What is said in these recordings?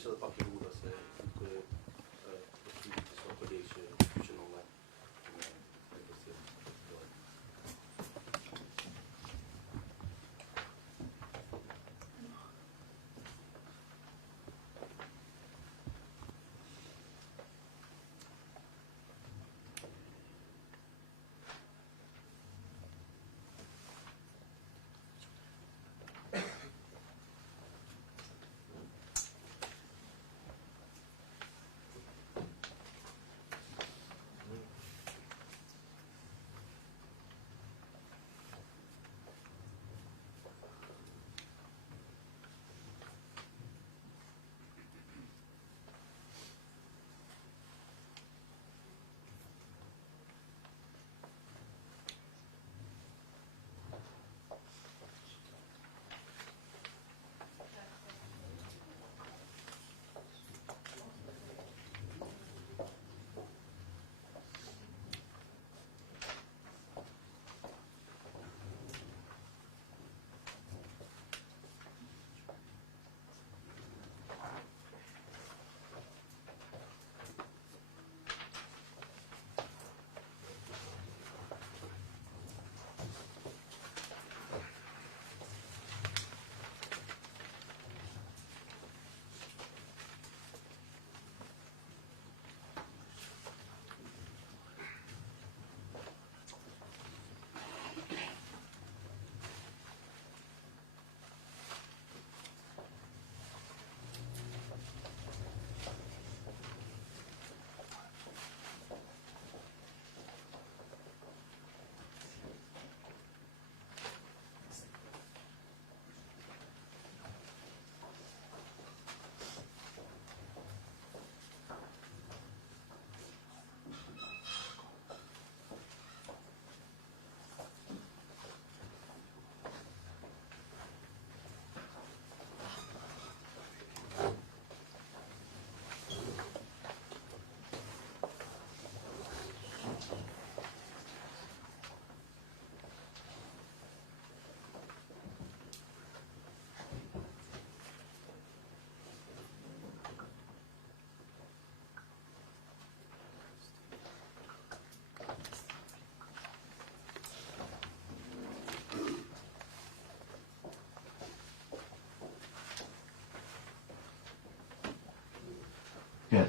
sigurisht edhe pak i rruda se këtë përstudit të sot kolegë që kyqen online.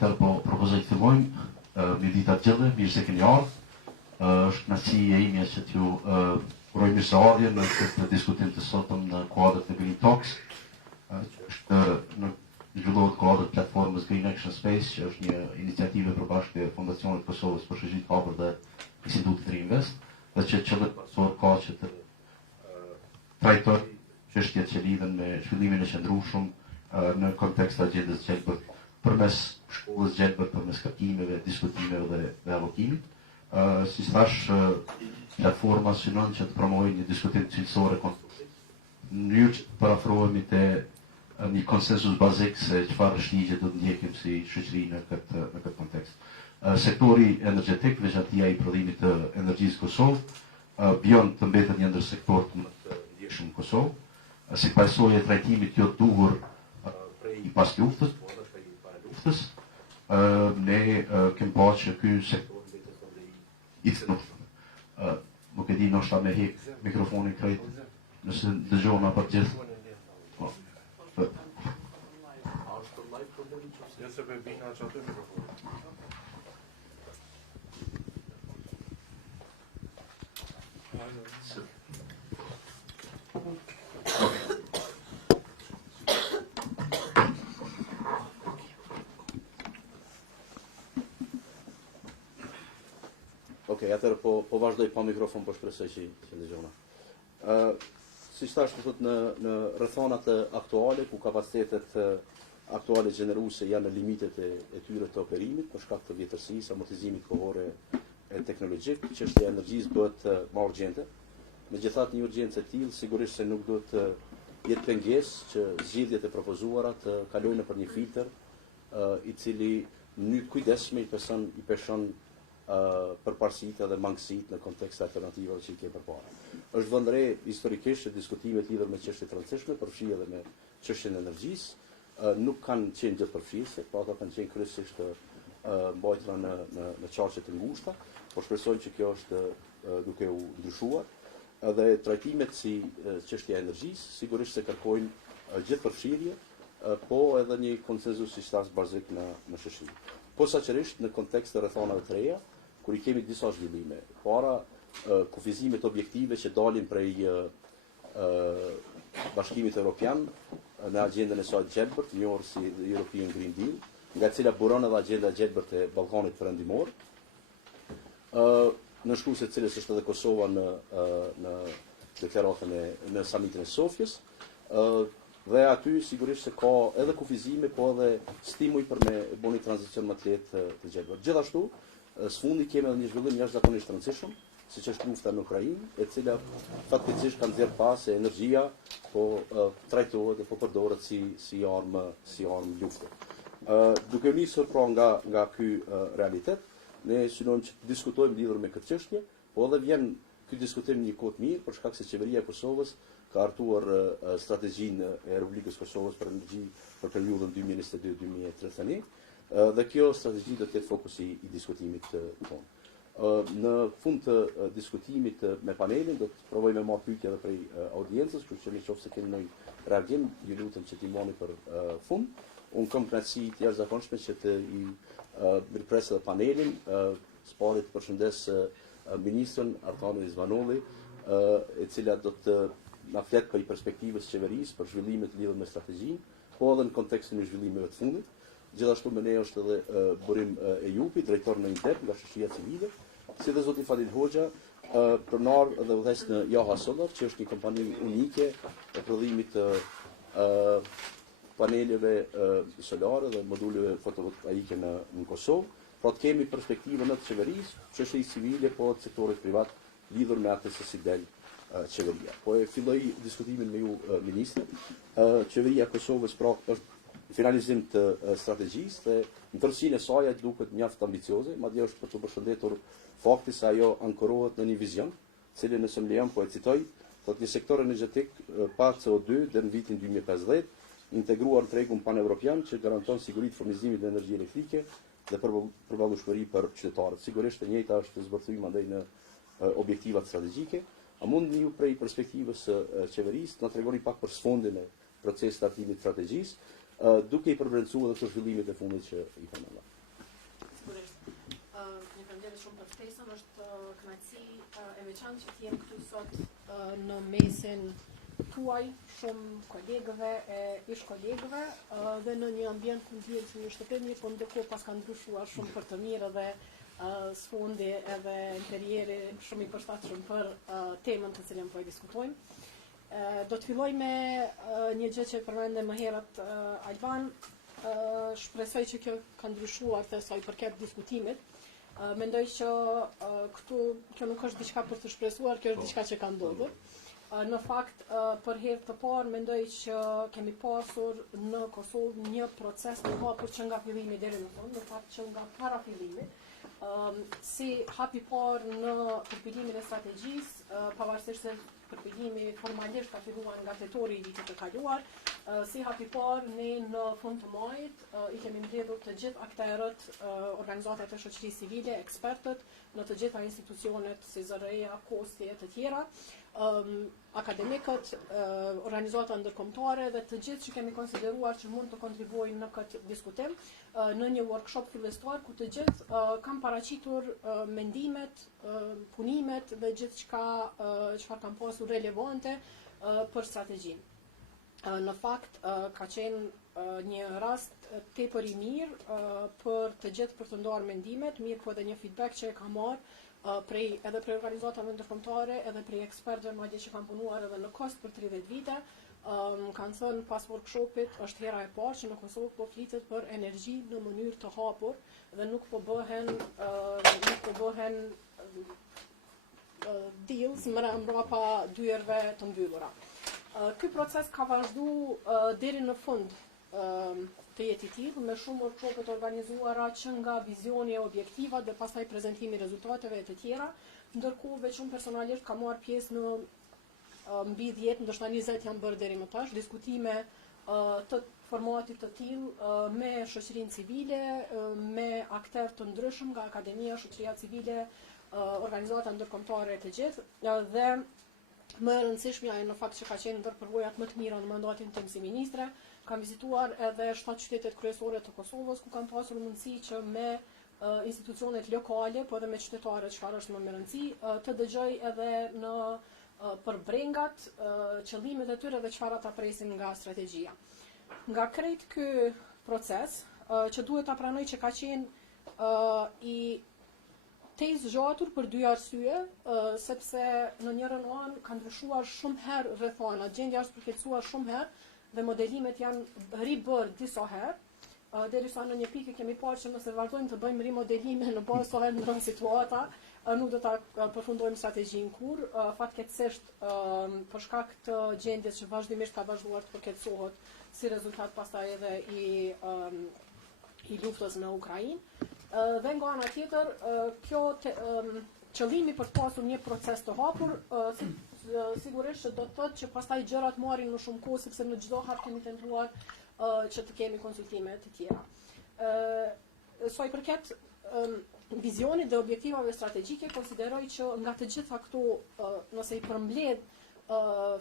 Atëherë po propozoj të fillojmë. Mirë ditë të gjithëve, mirë se keni ardhur. Është kënaqësia ime që t'ju uroj mirëseardhje në këtë diskutim të sotëm në kuadrin e Green Talks, që është në zhvillohet kuadri i platformës Green Action Space, që është një iniciativë e përbashkët e Fondacionit Kosovës për Shoqërinë e Hapur dhe Institutit Reinvest, dhe që qëllim parsor ka që të trajtojë çështjet që lidhen me zhvillimin e qëndrueshëm në kontekst të agjendës Gjelbër përmes shkollës Gjelbër, përmes kapimeve, diskutimeve dhe allokimit. Si thash, platforma synon që të promovojë një diskutim cilësor e konstruktiv, në mënyrë që të parafrohemi te një konsensus bazik se çfarë rrështigje do të ndjekim si shoqëri në këtë kontekst. Sektori energjetik, veçantia i prodhimit të energjisë në Kosovë, bën të mbetet një ndër sektorët më të ndjeshëm në Kosovë, si pasojë e trajtimit jo të duhur prej pas luftës, por edhe prej para luftës. Ne kemi parë që ky sektor mbetet edhe i cënueshëm. Nuk e di ndoshta me hek mikrofonin krejt, nëse dëgjona për gjithë. Se për bina që aty mikrofon. Okej, atëherë po vazhdoj pa mikrofon, po shpresoj që dëgjona. Siç thash, në rrethonat aktuale ku kapacitetet aktuale gjeneruese janë në limitet e tyre të operimit për shkak të vjetërsisë, amortizimit kohore e teknologjik, çështja e energjisë bëhet më urgjente. Megjithatë, një urgjencë e tillë sigurisht se nuk duhet të jetë pengesë që zgjidhjet e propozuara të kalojnë për një filtr i cili në mënyrë të kujdesshme i peshon përparësitë dhe mangësitë në kontekst alternativave që i kemi përpara. Është vend re historikisht që diskutimet lidhur me çështje të rëndësishme përfshi edhe me çështjen e energjisë. nuk kanë qenë gjithëpërfshirëse, pra ata kanë qenë kryesisht mbajtura në qarqe të ngushta, por shpresojmë që kjo është duke u ndryshuar. Edhe trajtimet si çështja e energjisë sigurisht se kërkojnë gjithëpërfshirje, po edhe një konsenzus si shtas bazik në shoqëri. Posaçërisht në kontekst të rrethonave të reja, kur i kemi disa zhvillime, para kufizimet objektive që dalin prej Bashkimit Evropian në agjendën e saj Gjelbert, njohur si European Green Deal, nga e cila buron edhe agjenda Gjelbert e Ballkanit Perëndimor. Në shkuese të cilës është edhe Kosova në deklaratën në samitin e Sofjes, dhe aty sigurisht se ka edhe kufizime, po edhe stimuj për me bëni tranzicion më të lehtë të Gjelbert. Gjithashtu, sfundi kemi edhe një zhvillim jashtëzakonisht të rëndësishëm, siç është lufta në Ukrainë, e cila fatkeqësisht ka nxjerr pas se energjia po trajtohet dhe po përdoret si armë lufte. Duke nisur pra nga ky realitet, ne synojmë që të diskutojmë lidhur me këtë çështje, po edhe vjen ky diskutim një kohë të mirë për shkak se qeveria e Kosovës ka hartuar strategjinë e Republikës Kosovës për energji për periudhën 2022-2031, dhe kjo strategji do të jetë fokusi i diskutimit tonë. Në fund të diskutimit me panelin do të provoj me marrë pyetje edhe prej audiencës, kështu që nëse keni ndonjë reagim, ju lutem që t'i marrni për fund. Unë kam kënaqësi të jashtëzakonshme që të i mirëpres edhe panelin, spari të përshëndes ministrën Artano Izvanolli, e cila do të na flet për perspektivës qeverisë, për zhvillimet lidhur me strategjinë, po edhe në kontekstin e zhvillimeve të fundit. Gjithashtu me ne është edhe Burim Ejupi, drejtor në INDEP nga shoqëria civile, si dhe zoti Fadil Hoxha, pronar dhe udhëheqës në Jaha Solar, që është një kompani unike e prodhimit të paneleve solare dhe moduleve fotovoltaike në Kosovë. Pra të kemi perspektivën në të qeverisë, shoqërisë civile, po të sektorit privat lidhur me atë se si del qeveria. Po e filloj diskutimin me ju, ministre. Qeveria e Kosovës pra është finalizim të strategjisë dhe në tërësinë e saj duket mjaft ambicioze, madje është për të përshëndetur fakti se ajo ankorohet në një vizion, cilin nëse më lejon po e citoj, thotë një sektor energjetik pa CO2 deri në vitin 2050, integruar në tregun pan-evropian që garanton sigurinë e furnizimit të energjisë elektrike dhe përballueshmëri për qytetarët. Sigurisht e njëjta është zbërthyer mandej në objektivat strategjike. A mundni ju prej perspektivës së qeverisë na tregoni pak për sfondin e procesit të artimit të strategjisë, duke i përvendësuar edhe të zhvillimet e fundit që i përmenda. Sigurisht. Një faleminderit shumë për ftesën, është kënaqësi e veçantë që të jem këtu sot në mesin tuaj, shumë kolegëve e ish kolegëve dhe në një ambient ku ndihem si një shtëpi mirë, por ndërkohë pas ka ndryshuar shumë për të mirë dhe sfondi edhe interieri shumë i përshtatshëm për temën të cilën po e diskutojmë. Do të filloj me një gjë që përmendëm më herët Alban. Shpresoj që kjo ka ndryshuar të sa i përket diskutimit. Mendoj që kjo nuk është diçka për të shpresuar, kjo është diçka që ka ndodhur. Në fakt, për herë të parë mendoj që kemi pasur në Kosovë një proces të hapur që nga fillimi deri në fund, në fakt që nga para fillimit. Si hapi parë në përpilimin e strategjisë, pavarësisht se përpilimi formalisht ka filluar nga tetori i vitit të kaluar, si hapi parë ne në fund të muajit i kemi mbledhur të gjithë aktorët, organizatat e shoqërisë civile, ekspertët në të gjitha institucionet si ZRE-ja, KOSTI e të tjera, akademikët, organizata ndërkombëtare dhe të gjithë që kemi konsideruar që mund të kontribuojnë në këtë diskutim në një workshop fillestar ku të gjithë kanë paraqitur mendimet, punimet dhe gjithçka çfarë kanë pasur relevante për strategjinë. Në fakt ka qenë një rast tepër i mirë për të gjithë për të ndarë mendimet, mirë po edhe një feedback që e ka marrë edhe prej organizatave ndërkombëtare, edhe prej ekspertëve madje që kanë punuar edhe në kost për 30 vite. Kanë thënë pas workshopit është hera e parë që në Kosovë po flitet për energji në mënyrë të hapur dhe nuk po bëhen deals mbrapa dyerve të mbyllura. Ky proces ka vazhduar deri në fund të jetë i tillë me shumë workshope të organizuara që nga vizioni e objektivat dhe pastaj prezantimi i rezultateve e të tjera, ndërkohë veç unë personalisht kam marrë pjesë në mbi 10, ndoshta 20 janë bërë deri më tash, diskutime të formatit të tillë me shoqërinë civile, me aktorë të ndryshëm nga akademia, shoqëria civile, organizata ndërkombëtare të gjithë, dhe më e rëndësishmja e në fakt që ka qenë ndër përvojat më të mira në mandatin tim si ministre, kam vizituar edhe 7 qytetet kryesore të Kosovës, ku kam pasur mundësi që me institucionet lokale, po edhe me qytetarët, çfarë është më me rëndësi, të dëgjoj edhe në për brengat, qëllimet e tyre dhe çfarë ata presin nga strategjia. Nga krejt ky proces, që duhet ta pranoj që ka qenë i tezë zgjatur për 2 arsye, sepse në njërin anë ka ndryshuar shumë herë rrethana, gjendja është përkeqësuar shumë herë dhe modelimet janë ribërë disa herë, derisa në një pikë kemi parë që nëse vazhdojmë të bëjmë rimodelime në bazë sa herë ndron situata, nuk do ta përfundojmë strategjinë kur, fatkeqësisht për shkak të gjendjes që vazhdimisht ka vazhduar të përkeqësohet si rezultat pastaj edhe i luftës në Ukrainë. Dhe nga ana tjetër, qëllimi për të pasur një proces të hapur, sigurisht që do të thotë që pastaj gjërat marrin më shumë kohë, sepse në çdo hap kemi tentuar që të kemi konsultime të tjera. Sa i përket vizionit dhe objektivave strategjike, konsideroj që nga të gjitha këto, nëse i përmbledh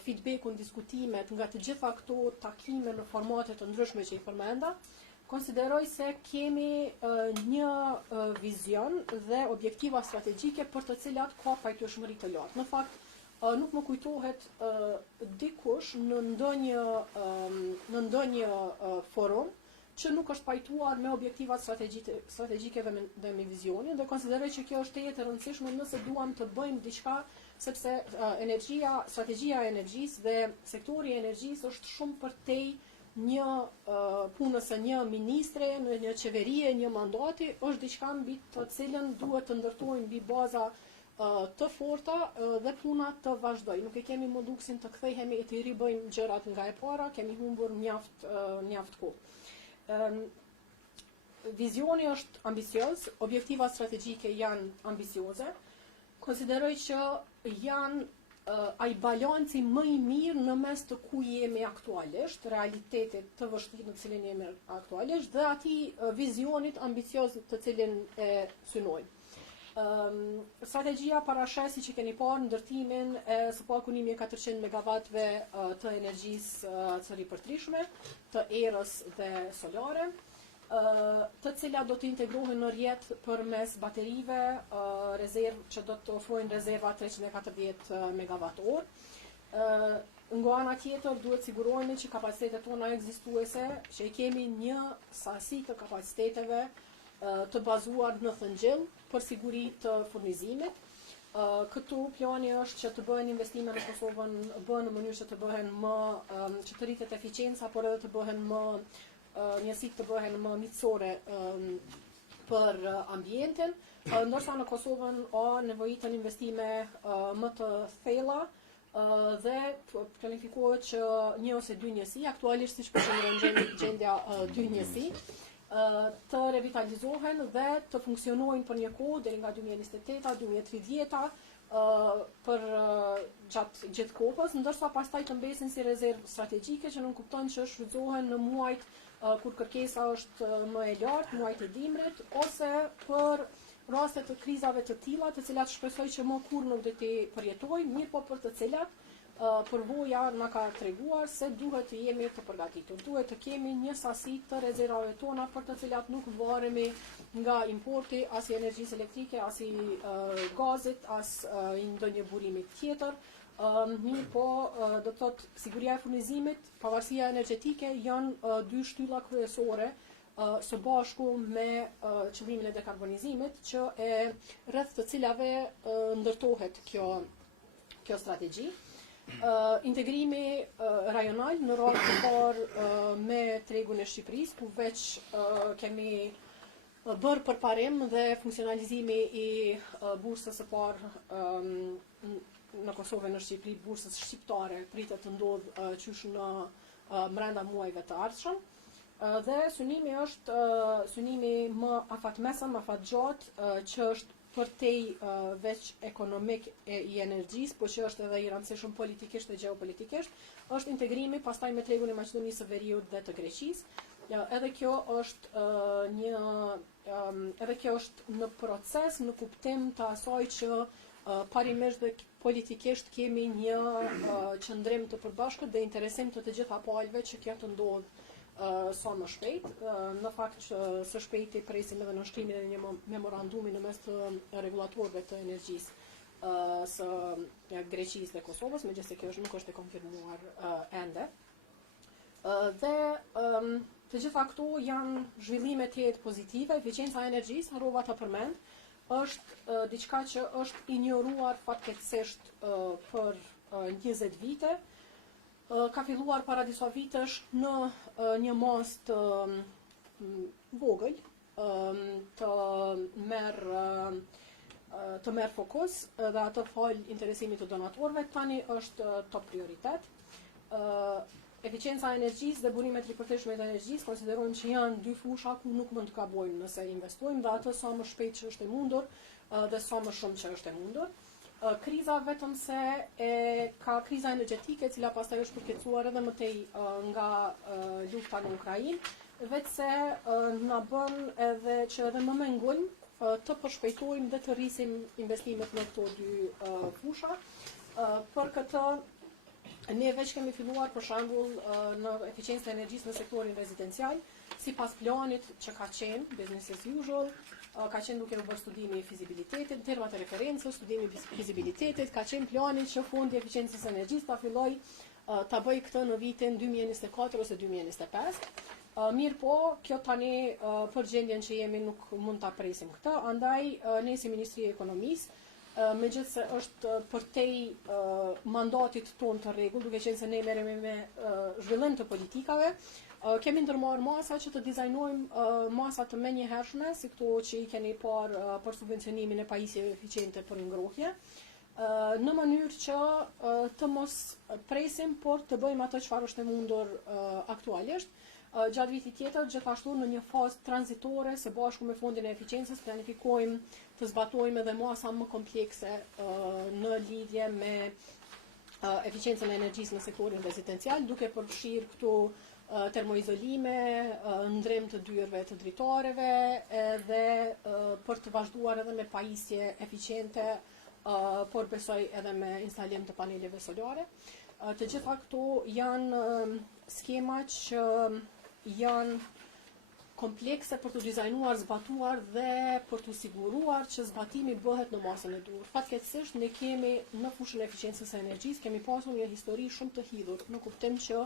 feedbackun, diskutimet, nga të gjitha këto takime në formate të ndryshme që i përmenda, konsideroj se kemi një vizion dhe objektiva strategjike për të cilat ka pajtueshmëri të lartë. Në fakt, nuk më kujtohet dikush në ndonjë forum që nuk është pajtuar me objektivat strategjike dhe me vizionin, dhe konsideroj që kjo është e rëndësishme nëse duam të bëjmë diçka, sepse strategjia e energjisë dhe sektori i energjisë është shumë përtej një punës së një ministre, në një qeverie, një mandati, është diçka mbi të cilën duhet të ndërtojmë mbi baza të forta dhe puna të vazhdoj. Nuk e kemi munduksin të kthehemi e të ribëjmë gjërat nga e para, kemi humbur mjaft kohë. Vizioni është ambicioz, objektivat strategjike janë ambicioze. Konsideroj që janë ai balanci më i mirë në mes të ku jemi aktualisht, realitetit të vështirë në cilin jemi aktualisht, dhe atij vizionit ambicioz të cilin e synojmë. Strategjia parashes, siç e keni parë, ndërtimin e së paku 1400 megawattëve të energjisë së ripërtrishme, të erës dhe solare, të cilat do të integrohen në rrjet përmes baterive, rezervë që do të ofrojnë rezerva 340 MWh. Nga ana tjetër duhet sigurohemi që kapacitetet tona ekzistuese, që i kemi një sasi të kapaciteteve të bazuar në thëngjell për siguri të furnizimit. Këtu plani është që të bëhen investime në Kosovën, bëhen në mënyrë që të bëhen që të rritet eficienca, por edhe të bëhen njësit të bëhen më miqësore për ambientin, ndërsa në Kosovën nevojiten investime më të thella dhe planifikohet që 1 ose 2 njësi, aktualisht siç po qëndron gjendja 2 njësi, të revitalizohen dhe të funksionojnë për një kohë deri nga 2028-2030 për gjatë gjithë kohës, ndërsa pastaj të mbesin si rezervë strategjike që nuk kupton që shfrytëzohen në muajt kur kërkesa është më e lartë, muajt e dimrit, ose për raste të krizave të tilla, të cilat shpresoj që më kurrë nuk do t'i përjetojmë, mirë po për të cilat përvoja na ka treguar se duhet të jemi të përgatitur. Duhet të kemi një sasi të rezervave tona për të cilat nuk varemi nga importi as i energjisë elektrike, as i gazit, as i ndonjë burimi tjetër. Mirë po, do të thotë, siguria e furnizimit, pavarësia energjetike janë 2 shtylla kryesore së bashku me qëllimin e dekarbonizimit, që rreth të cilave ndërtohet kjo strategji. Integrimi rajonal në radhë të parë me tregun e Shqipërisë, ku veç kemi bërë përparim dhe funksionalizimi i bursës së parë në Kosovë në Shqipëri, bursës shqiptare, pritet të ndodhë qysh në brenda muajve të ardhshëm. Dhe synimi është synimi më afatmesëm, afatgjatë, që është përtej veç ekonomik i energjisë, por që është edhe i rëndësishëm politikisht dhe gjeopolitikisht, është integrimi pastaj me tregun e Maqedonisë së Veriut dhe të Greqisë. Edhe kjo është edhe kjo është në proces, në kuptim të asaj që parimisht dhe politikisht kemi një qëndrim të përbashkët dhe interesim të gjitha palëve që kjo të ndodhë sa më shpejt. Në fakt që së shpejti presim edhe nënshtrimin e një memorandumi në mes të regulatorëve të energjisë së Greqisë dhe Kosovës, megjithëse kjo nuk është e konfirmuar ende. Dhe të gjitha këto janë zhvillime të jetë pozitive. Eficienca e energjisë, harrova ta përmend, është diçka që është injoruar fatkeqësisht për 20 vite. Ka filluar para disa vitesh në një mas të vogël, të merr fokus dhe atë fal interesimit të donatorëve, tani është top prioritet. Eficienca e energjisë dhe burimet ripërteshme të energjisë konsiderojmë që janë dy fusha ku nuk mund të gabojmë nëse investojmë, dhe atë sa më shpejt që është e mundur dhe sa më shumë që është e mundur. Kriza vetëm se ka kriza energjetike, e cila pastaj është përkecuar edhe më tej nga lufta në Ukrainë, vetë se na bën edhe që edhe më mengojmë të përshpejtojmë dhe të rrisim investimet në këto dy fusha. Për këtë ne veç kemi filluar për shembull në eficiencën e energjisë në sektorin rezidencial, sipas planit që ka qenë business as usual. Ka qenë duke u bërë studimi i fizibilitetit, në terma të referencës, studimi i fizibilitetit, ka qenë plani që Fondi i Eficiencës së Energjisë ta filloj ta bëj këtë në vitin 2024 ose 2025. Mirë po, kjo tani për gjendjen që jemi nuk mund ta presim këtë, andaj ne si Ministri e Ekonomisë, megjithse është përtej mandatit tonë të rregull, duke qenë se ne merremi me zhvillim të politikave, kemi ndërmarrë masa që të dizajnojmë masa të menjëhershme, si këto që i keni parë për subvencionimin e pajisjeve eficiente për ngrohje, në mënyrë që të mos presim, por të bëjmë atë çfarë është e mundur aktualisht. Gjatë vitit tjetër, gjithashtu në një fazë tranzitore, së bashku me Fondin e Eficiencës, planifikojmë të zbatojmë edhe masa më komplekse në lidhje me eficiencën e energjisë në sektorin rezidencial, duke përfshirë këtu termoizolime, ndrim të dyerve të dritareve dhe për të vazhduar edhe me pajisje eficiente, por besoj edhe me instalim të paneleve solare. Të gjitha këto janë skema që janë komplekse për të dizajnuar, zbatuar dhe për të siguruar që zbatimi bëhet në masën e dur. Fatkeqësisht ne kemi në fushën e eficiencës së energjisë kemi pasur një histori shumë të hidhur, në kuptim që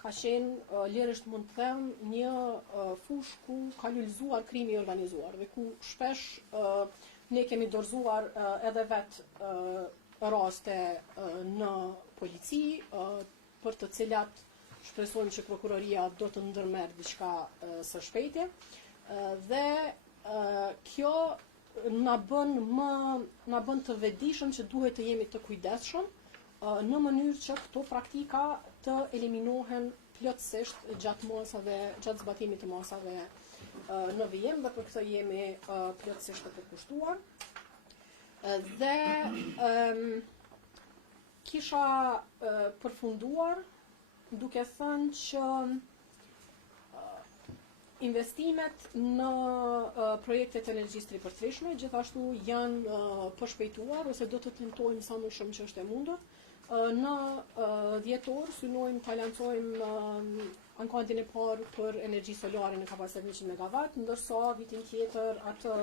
ka qenë lirisht mund të them një fushë ku ka lulëzuar krimi i organizuar dhe ku shpesh ne kemi dorëzuar edhe vetë raste në polici, për të cilat shpresojmë që prokuroria do të ndërmerr diçka së shpejti, dhe kjo na bën të vetëdijshëm që duhet të jemi të kujdesshëm në mënyrë që këto praktika të eliminohen plotësisht gjatë zbatimit të masave në vijim, dhe për këtë jemi plotësisht të përkushtuar. Dhe kisha përfunduar duke thënë që investimet në projektet e energjisë ripërteshme gjithashtu janë përshpejtuar ose do të tentojmë sa më shumë që është e mundur. Në dhjetor synojmë ta lancojmë ankondin e parë për energji solare në kapacitet 100 MW, ndërsa vitin tjetër atë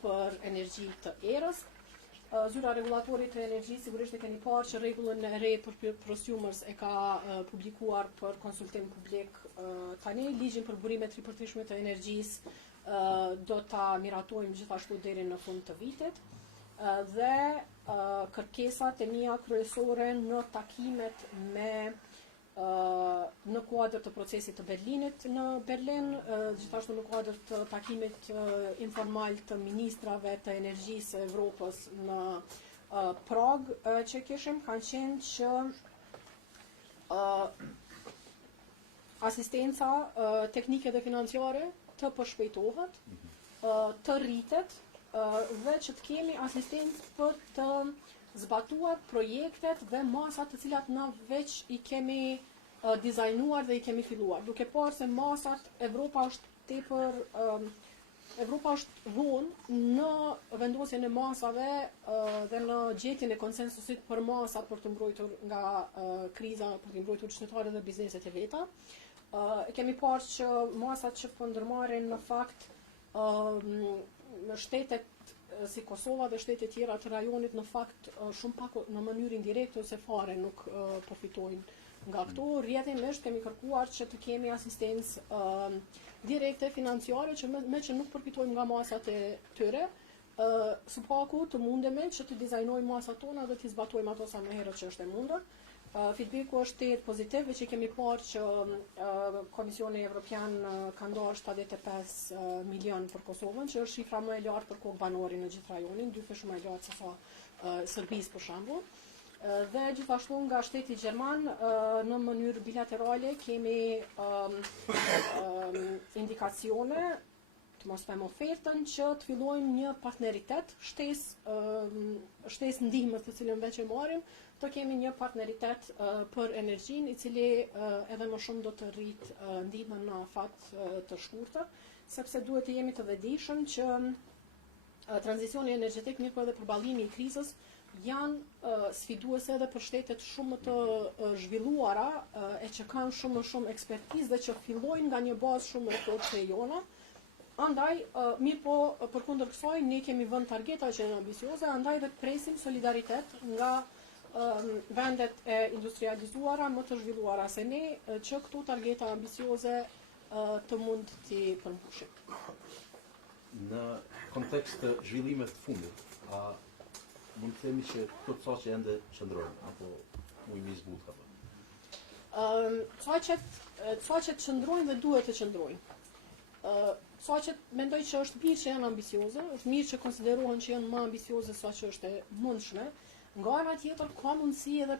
për energji të erës. Zyra regulatorit të energjisë sigurisht e keni parë që rregullën e re për prosumers e ka publikuar për konsultim publik tani. Ligjin për burimet ripërteshme të energjisë do ta miratojmë gjithashtu deri në fund të vitit. Dhe kërkesat e mia kryesore në takimet në kuadër të procesit të Berlinit në Berlin, gjithashtu në kuadër të takimit informal të ministrave të energjisë së Evropës në Prag që kishim, kanë qenë që asistenca teknike dhe financiare të përshpejtohet, të rritet dhe që të kemi asistencë për të zbatuar projektet dhe masat të cilat na veç i kemi dizajnuar dhe i kemi filluar. Duke parë se masat Evropa është vonë në vendosjen e masave dhe në gjetjen e konsensusit për masat për të mbrojtur nga kriza, për të mbrojtur qytetarët dhe bizneset e veta. Kemi parë që masat që po ndërmarrin në fakt në shtetet si Kosova dhe shtetet tjera të rajonit në fakt shumë pak në mënyrë indirekte ose fare nuk përfitojnë nga këto. Rrjedhimisht kemi kërkuar që të kemi asistencë direkte financiare që me që nuk përfitojmë nga masat e tyre, së paku të mundemi që të dizajnojmë masat tona dhe të zbatojmë ato sa më herët që është e mundur. Feedbacku është pozitiv, veç që kemi parë që Komisioni Evropian ka ndarë 75 milion për Kosovën, që është shifra më e lartë për kohë banori në gjithë rajonin, 2 shumë e lartë se sa Serbisë për shembull. Dhe gjithashtu nga shteti gjerman në mënyrë bilaterale kemi indikacione, të mos them ofertën, që të fillojmë një partneritet, shtesë ndihmës të cilën veç e marrim, të kemi një partneritet për energjinë, i cili edhe më shumë do të rrit ndihmën në afat të shkurtër, sepse duhet të jemi të vetëdijshëm që tranzicioni energjetik mirë po edhe përballimi i krizës janë sfiduese edhe për shtetet shumë të zhvilluara e që kanë shumë ekspertizë dhe që fillojnë nga një bazë shumë e fortë se jona. Andaj, mirë po përkundër kësaj ne kemi vënë targeta që janë ambicioze, andaj dhe presim solidaritet nga vendet e industrializuara më të zhvilluara se ne që këto targeta ambicioze të mund t'i përmbushim. Në kontekst të zhvillimeve të fundit, a mund të themi që këto çoqe ende qëndrojnë apo mujmë zbut ka bën? Çoqet qëndrojnë dhe duhet të qëndrojnë. Çoqet mendoj që është mirë që janë ambicioze, është mirë që konsiderohen që janë më ambicioze sa që është e mundshme. Nga ana tjetër ka mundësi edhe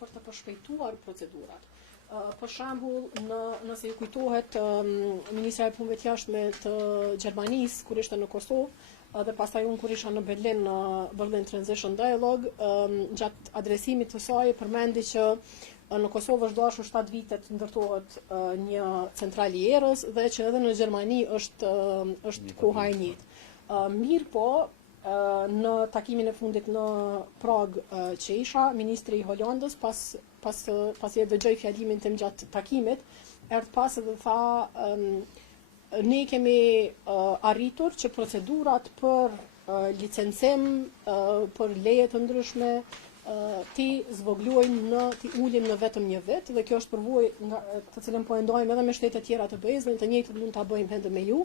për të përshpejtuar procedurat. Për shembull, nëse ju kujtohet Ministra e Punëve të Jashtme të Gjermanisë kur ishte në Kosovë dhe pastaj unë kur isha në Berlin në Berlin Transition Dialogue, gjatë adresimit të saj përmendi që në Kosovë është dashur 7 vite të ndërtohet një centralë i erës dhe që edhe në Gjermani është koha e njëjtë. Mirë po, në takimin e fundit në Prag që isha, ministri i Holandës pasi e dëgjoj fjalimin tim gjatë takimit, erdhi pas dhe tha ne kemi arritur që procedurat për licencim, për leje të ndryshme ti zvoglojmë ti ulim në vetëm një vit dhe kjo është përvojë të cilën po e ndajmë edhe me shtete tjera të BE-s dhe të njëjtën mund ta bëjmë edhe me ju,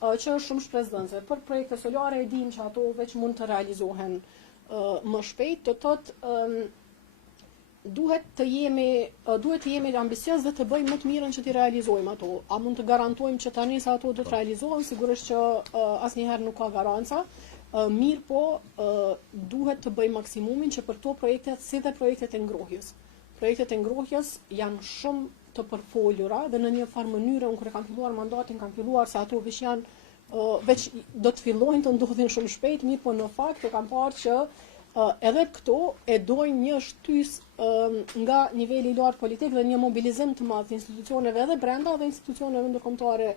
që është shumë shpresdhënëse. Për projekte solare e dim që ato veç mund të realizohen më shpejt, të thotë duhet të jemi ambicioz dhe të bëjmë më të mirën që t'i realizojmë ato. A mund të garantojmë që tani sa ato do të realizohen? Sigurisht që asnjëherë nuk ka garanca. Mirë po, duhet të bëjmë maksimumin që për to projektet, si dhe projektet e ngrohjes. Projektet e ngrohjes janë shumë të përfolura dhe në një farë mënyrë, unë kur e kam filluar mandatin, kam filluar se ato veç do të fillojnë të ndodhin shumë shpejt, mirë po në fakt e kam parë që edhe këto e dojnë një shtys nga niveli i lartë politik dhe një mobilizim të madh të institucioneve edhe brenda dhe institucioneve ndërkombëtare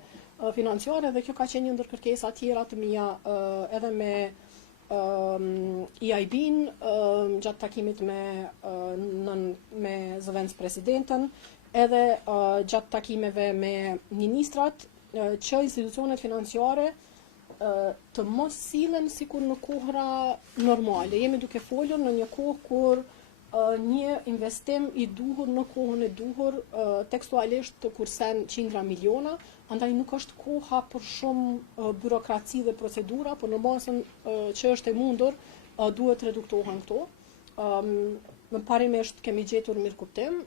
financiare dhe kjo ka qenë një ndër kërkesa tjera të mia edhe me EIB-n gjatë takimit me zëvendës presidentën, edhe gjatë takimeve me ministrat që institucionet financiare të mos sillen sikur në kohra normale. Jemi duke folur në një kohë kur një investim i duhur në kohën e duhur tekstualisht të kursen qindra miliona, andaj nuk është koha për shumë byrokraci dhe procedura, por në basën që është e mundur duhet reduktohen këto. Më parimisht kemi gjetur mirë kuptim,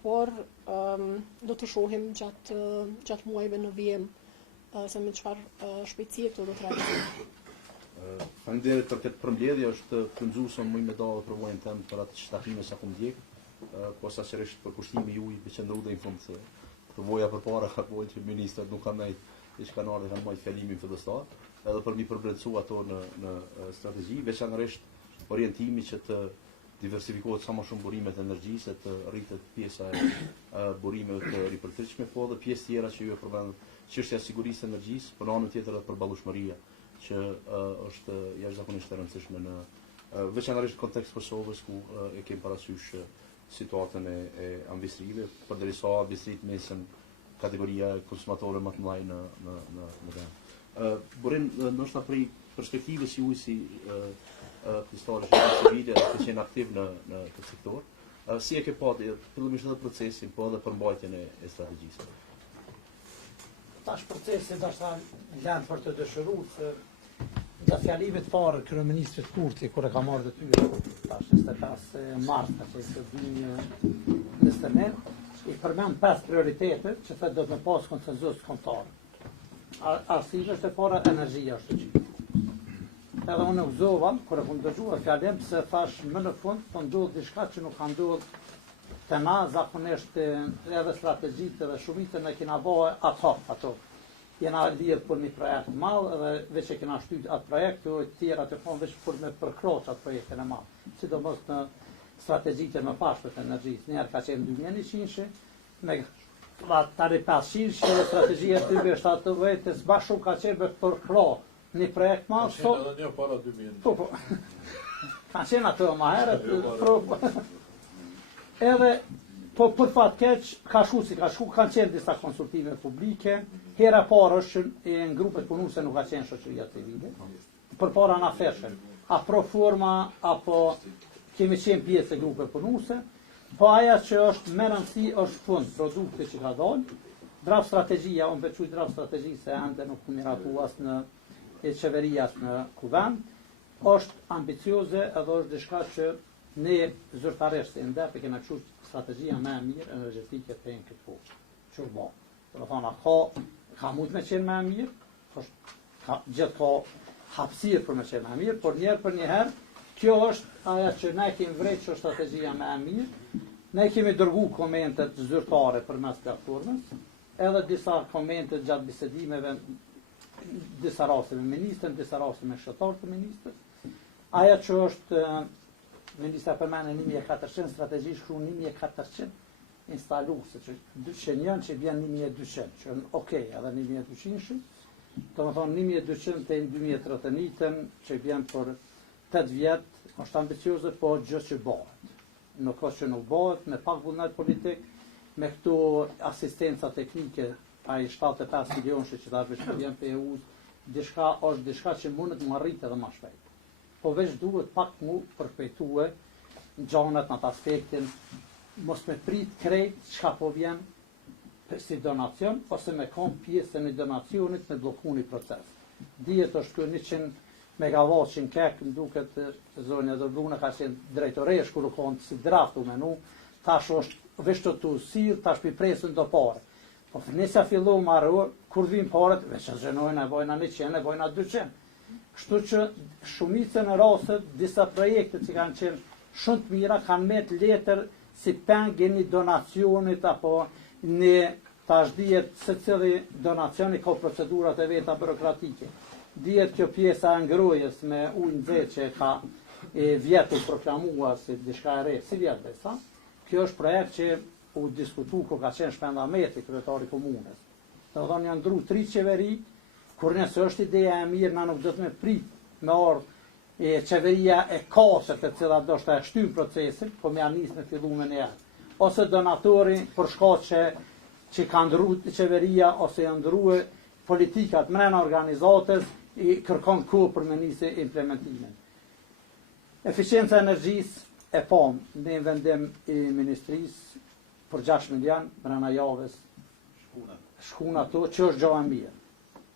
por do të shohim gjatë muajve në vijim se me çfarë shpejtësie këto do të realizohen. Faleminderit për këtë përmbledhje, është këndzueshëm më medallë për vojën tëm për atë shtatime sa ku ndjek. posaçërisht për kushtimi juaj me qëndru dhe në fund se të voja përpara ka bojnë që ministrat nuk kanë nejt diçka në ardhe kanë majtë fjalimin fillestar, edhe për mi përbrendsu ato në strategji, veçanërisht orientimi që të diversifikohet sa më shumë burimet e energjisë, të rritet pjesa e burimeve të ripërtëritshme, po edhe pjesë tjera që ju e përmend çështja e sigurisë së energjisë, por në anën tjetër edhe përballëshmëria që është jashtëzakonisht e rëndësishme në veçanërisht kontekst Kosovës ku e kemi parasysh situatën e ambistrive, përderisa ambistrit mesën kategoria e konsumatorëve më të mëdhenj në vend. Burim ndoshta prej perspektivës juaj si pjesëtar i civile që qenë aktiv në këtë sektor, si e ke pati fillimisht edhe procesin, po edhe përmbajtjen e strategjisë? Tash procesi ndoshta lën për të dëshiruar se nga fjalimit parë kryeministrit Kurti kur e ka marrë detyrën tash 25 mars tash 2021 i përmend 5 prioritete që thotë do të pas konsenzus kombëtar. Arsyeja është e para energjia është që. Edhe unë gëzova kur e kam dëgjuar fjalën se thash më në fund po ndodh diçka që nuk ka ndodhur te na zakonisht edhe strategjitë dhe shumicën e kena bëhe ad hoc ato. Jena lidh për një projekt madh edhe veç e kena shtyt atë projekt, të tjera të thonë veç për me përkroç atë projektin e madh. Sidomos në strategjitë më pashme të energjisë. Njerë ka qenë 2100, me tani 500 që strategjia 2070 bashkë ka qenë me përkro një projekt madh. Ka qenë edhe një para 2000. Po. Ka qenë ato më herët. Edhe po për fat keq, ka shku si ka shku, kanë qenë disa konsultime publike, hera parë është që në grupet punuese nuk ka qenë shoqëria civile, për para na feshen, a pro forma, apo kemi qenë pjesë e grupe punuese, po aja që është më rëndësi është fund, produkte që ka dalë, draft strategjia, unë bequj draft strategji se ende nuk miratu as në qeveria as në kuvend, është ambicioze edhe është diçka që ne zyrtarisht e ndep e kena kështu strategjia më e mirë energjetike të në këtë kohë. Që bo. Do të thonë, ka mund me qenë më e mirë, gjithë ka hapësirë për me qenë më e mirë, por njerë për njëherë, kjo është aja që ne kemi vrejtë që strategjia më e mirë, ne kemi dërgu komentet zyrtare për mes platformës, edhe disa komentet gjatë bisedimeve, disa raste me ministrën, disa raste me shëtarë të ministrës, aja që është Ministra përmene 1400 strategji shkru 1400 instaluese, që 200 janë që bjen 1200, që në okej, edhe 1200, të më thonë 1200 të 2031, që bjen për 8 vjetë, është ambicioze, po gjë që bëhet. Nuk është që nuk bëhet, me pak vullnet politik, me këto asistenca teknike, a i 75 milionë që ta vështë bjen për EU, është diçka që mundet më rritë edhe ma shpejt. Po veç duhet pak mu përpejtue në gjanët në atë aspektin, mos me prit krejt çka po vjen si donacion, ose me kom pjesën e donacionit me bloku një proces. Dijet është kjo 100 megawatt që në kek, më duket zonja Dorbruna ka qenë drejtoresh, kur u konë si draftu menu, tash është veç të sirë, tash pi presën do pare. Po nëse fillu marrë, kur vim paret, veç të zhenojnë, e bojna 100, e bojna 200. Kështu që shumicën e rastet, disa projekte që kanë qenë shumë të mira, kanë met letër si pengë një donacionit, apo një tash dihet se cili donacioni ka procedurat e veta burokratike. Dihet kjo pjesa e ngrojës me ujë nxehtë që ka vjetu proklamua si diçka e re, si vjet besa. Kjo është projekt që u diskutu ku ka qenë Shpendameti, kryetari komunës. Do thonë janë ndru 3 qeveri. Kur nëse është ideja e mirë, na nuk do të me prit me ardhë qeveria e kasët e cila do shta e shtym procesin, po me anis me fillu me njerë. Ose donatori për shkak që ka ndru qeveria, ose janë ndru politikat mrena organizatës, i kërkon kohë për me nisi implementimin. Eficienca energjisë e pom në vendim i ministrisë për 6 milion, mrena javës shkuna to, që është gjë e mirë.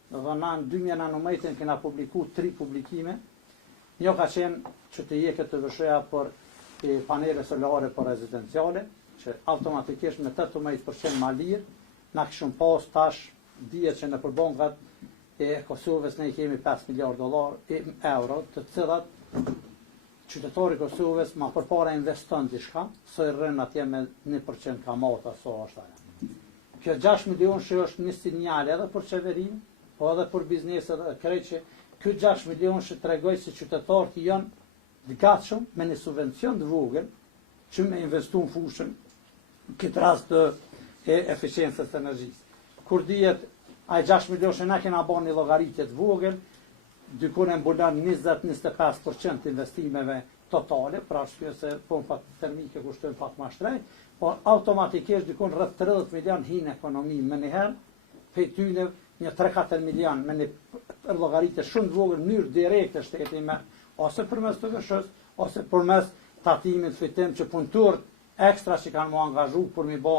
Dhe na në 2019 kena publiku 3 publikime. Një ka qenë që të jeket të vëshreja për panele solare për rezidenciale, që automatikisht me 18% ma lirë, na kishëm pas tash dihet që në përbongat e Kosovës ne kemi 5 miliard euro, të cilat qytetari Kosovës ma përpara investon diçka, së rrën atje me 1% kamata, so është ajo. Kjo 6 milion që është një sinjal edhe për qeverin, po edhe për bizneset e kreqe, kjo 6 milion që tregoj se qytetarët janë të gatshëm me një subvencion të vogël që me investu në fushën këtë rast të eficiencës të energjisë. Kur dihet ai 6 milion që na kena bën një llogaritje të vogël, dykun e mbulon 20-25% investimeve totale, pra arsye se pompat termike kushtojnë pak më shtrejt, po automatikisht dykun rreth 30 milion hin ekonomi më njëherë, pe tyne një 3-4 milion me një llogaritje shumë të vogël në mënyrë direkte shteti me ose përmes të VSH-s, ose përmes tatimit fitim që punëtorët ekstra që kanë më angazhu për mi bo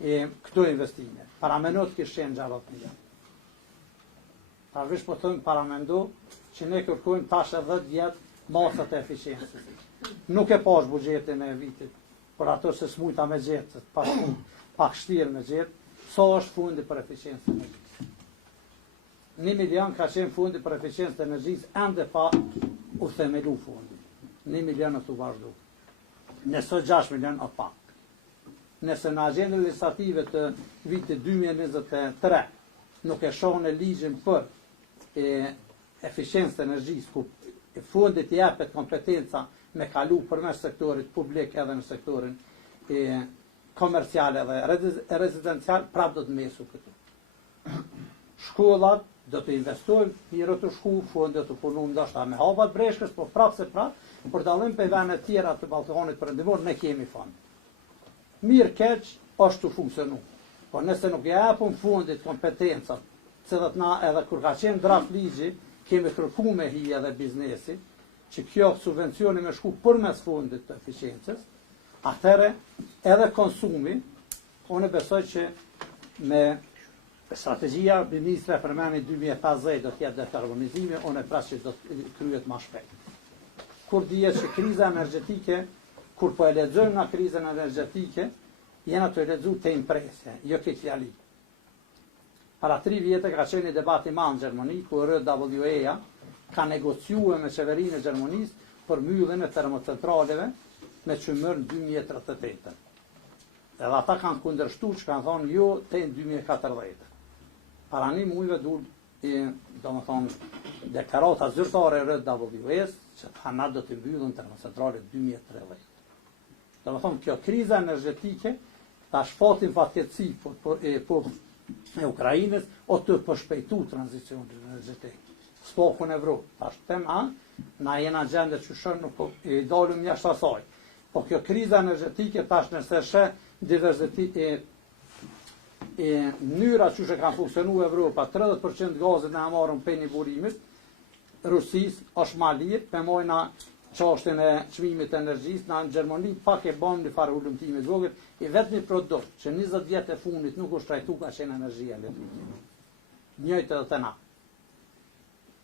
këto investime. Paramenot kishen 60 milion. Parvish po thëmë paramendo që ne kërkojmë tash e 10 vjetë masat e eficiencës. Nuk e pash bugjetin e vitit, por ato se smujta me gjetë, pak shtirë me gjetë, so është fundi për eficiencë të energjisë. 1 milion ka qenë fundi për eficiencë të energjisë, ende pa u themelu fundi. 1 milion në të vazhdu. Nëso 6 milion o pak. Nëse në agjendën legislative të vitit 2023 nuk e shohën e ligjin për eficiencë të energjisë, ku fundit i jepet kompetenca me kalu përmes sektorit publik edhe në sektorin komercial edhe rezidencial, prap do të mesu këtu. Shkollat do të investojnë, mirë të shku, fundi do të punu ndoshta me hapat breshkës, po prap se prap, për dallim për vende tjera të Ballkanit Perëndimor, ne kemi fond. Mirë keq është të funksionu. Po nëse nuk japim fundit kompetencat, se dhe na edhe kur ka qenë draft ligji, kemi kërku me hi edhe biznesi, që kjo subvencioni me shku përmes fundit të eficiencës, atëre edhe konsumi, unë besoj që me strategjia ministre e përmeni 2050 do t'jetë dekarbonizimi, unë e pras që do të kryet ma shpejt. Kur dihet që kriza energjetike, kur po e lexojmë nga krizën energjetike, jena të e lexu të impresje, jo këtë fjali. Para 3 vjetë ka qenë një debat i madh në Gjermani, ku RWE-ja ka negociuar me qeverinë e Gjermanisë për mbylljen e termocentraleve me çmër në 2038. Edhe ata kanë kundërshtuar, që kanë thonë jo te 2040. Para një mujve dul deklarata zyrtare e RWE-s që na do të mbyllën termocentralet 2030. Domethënë kjo kriza energjetike ta shfatin fatkeqësi e Ukrainës o të përshpejtu tranzicionin energjetik. Spokun në Evropë, tash tema, na jena gjende që shën nuk i dalëm jashtë asaj. Po kjo kriza energjetike tash nëse shë mënyra që shë kanë funksionu Evropa, 30% gazet në amarën për një burimit, Rusis është ma lirë, për mojna qashtin e çmimit të energjisë, në Gjermani pak e bën një farë ullumtimit vogël, i vetë një produkt që 20 vjetë e fundit nuk është trajtu ka qenë energjia elektrike. Njëjtë edhe të na.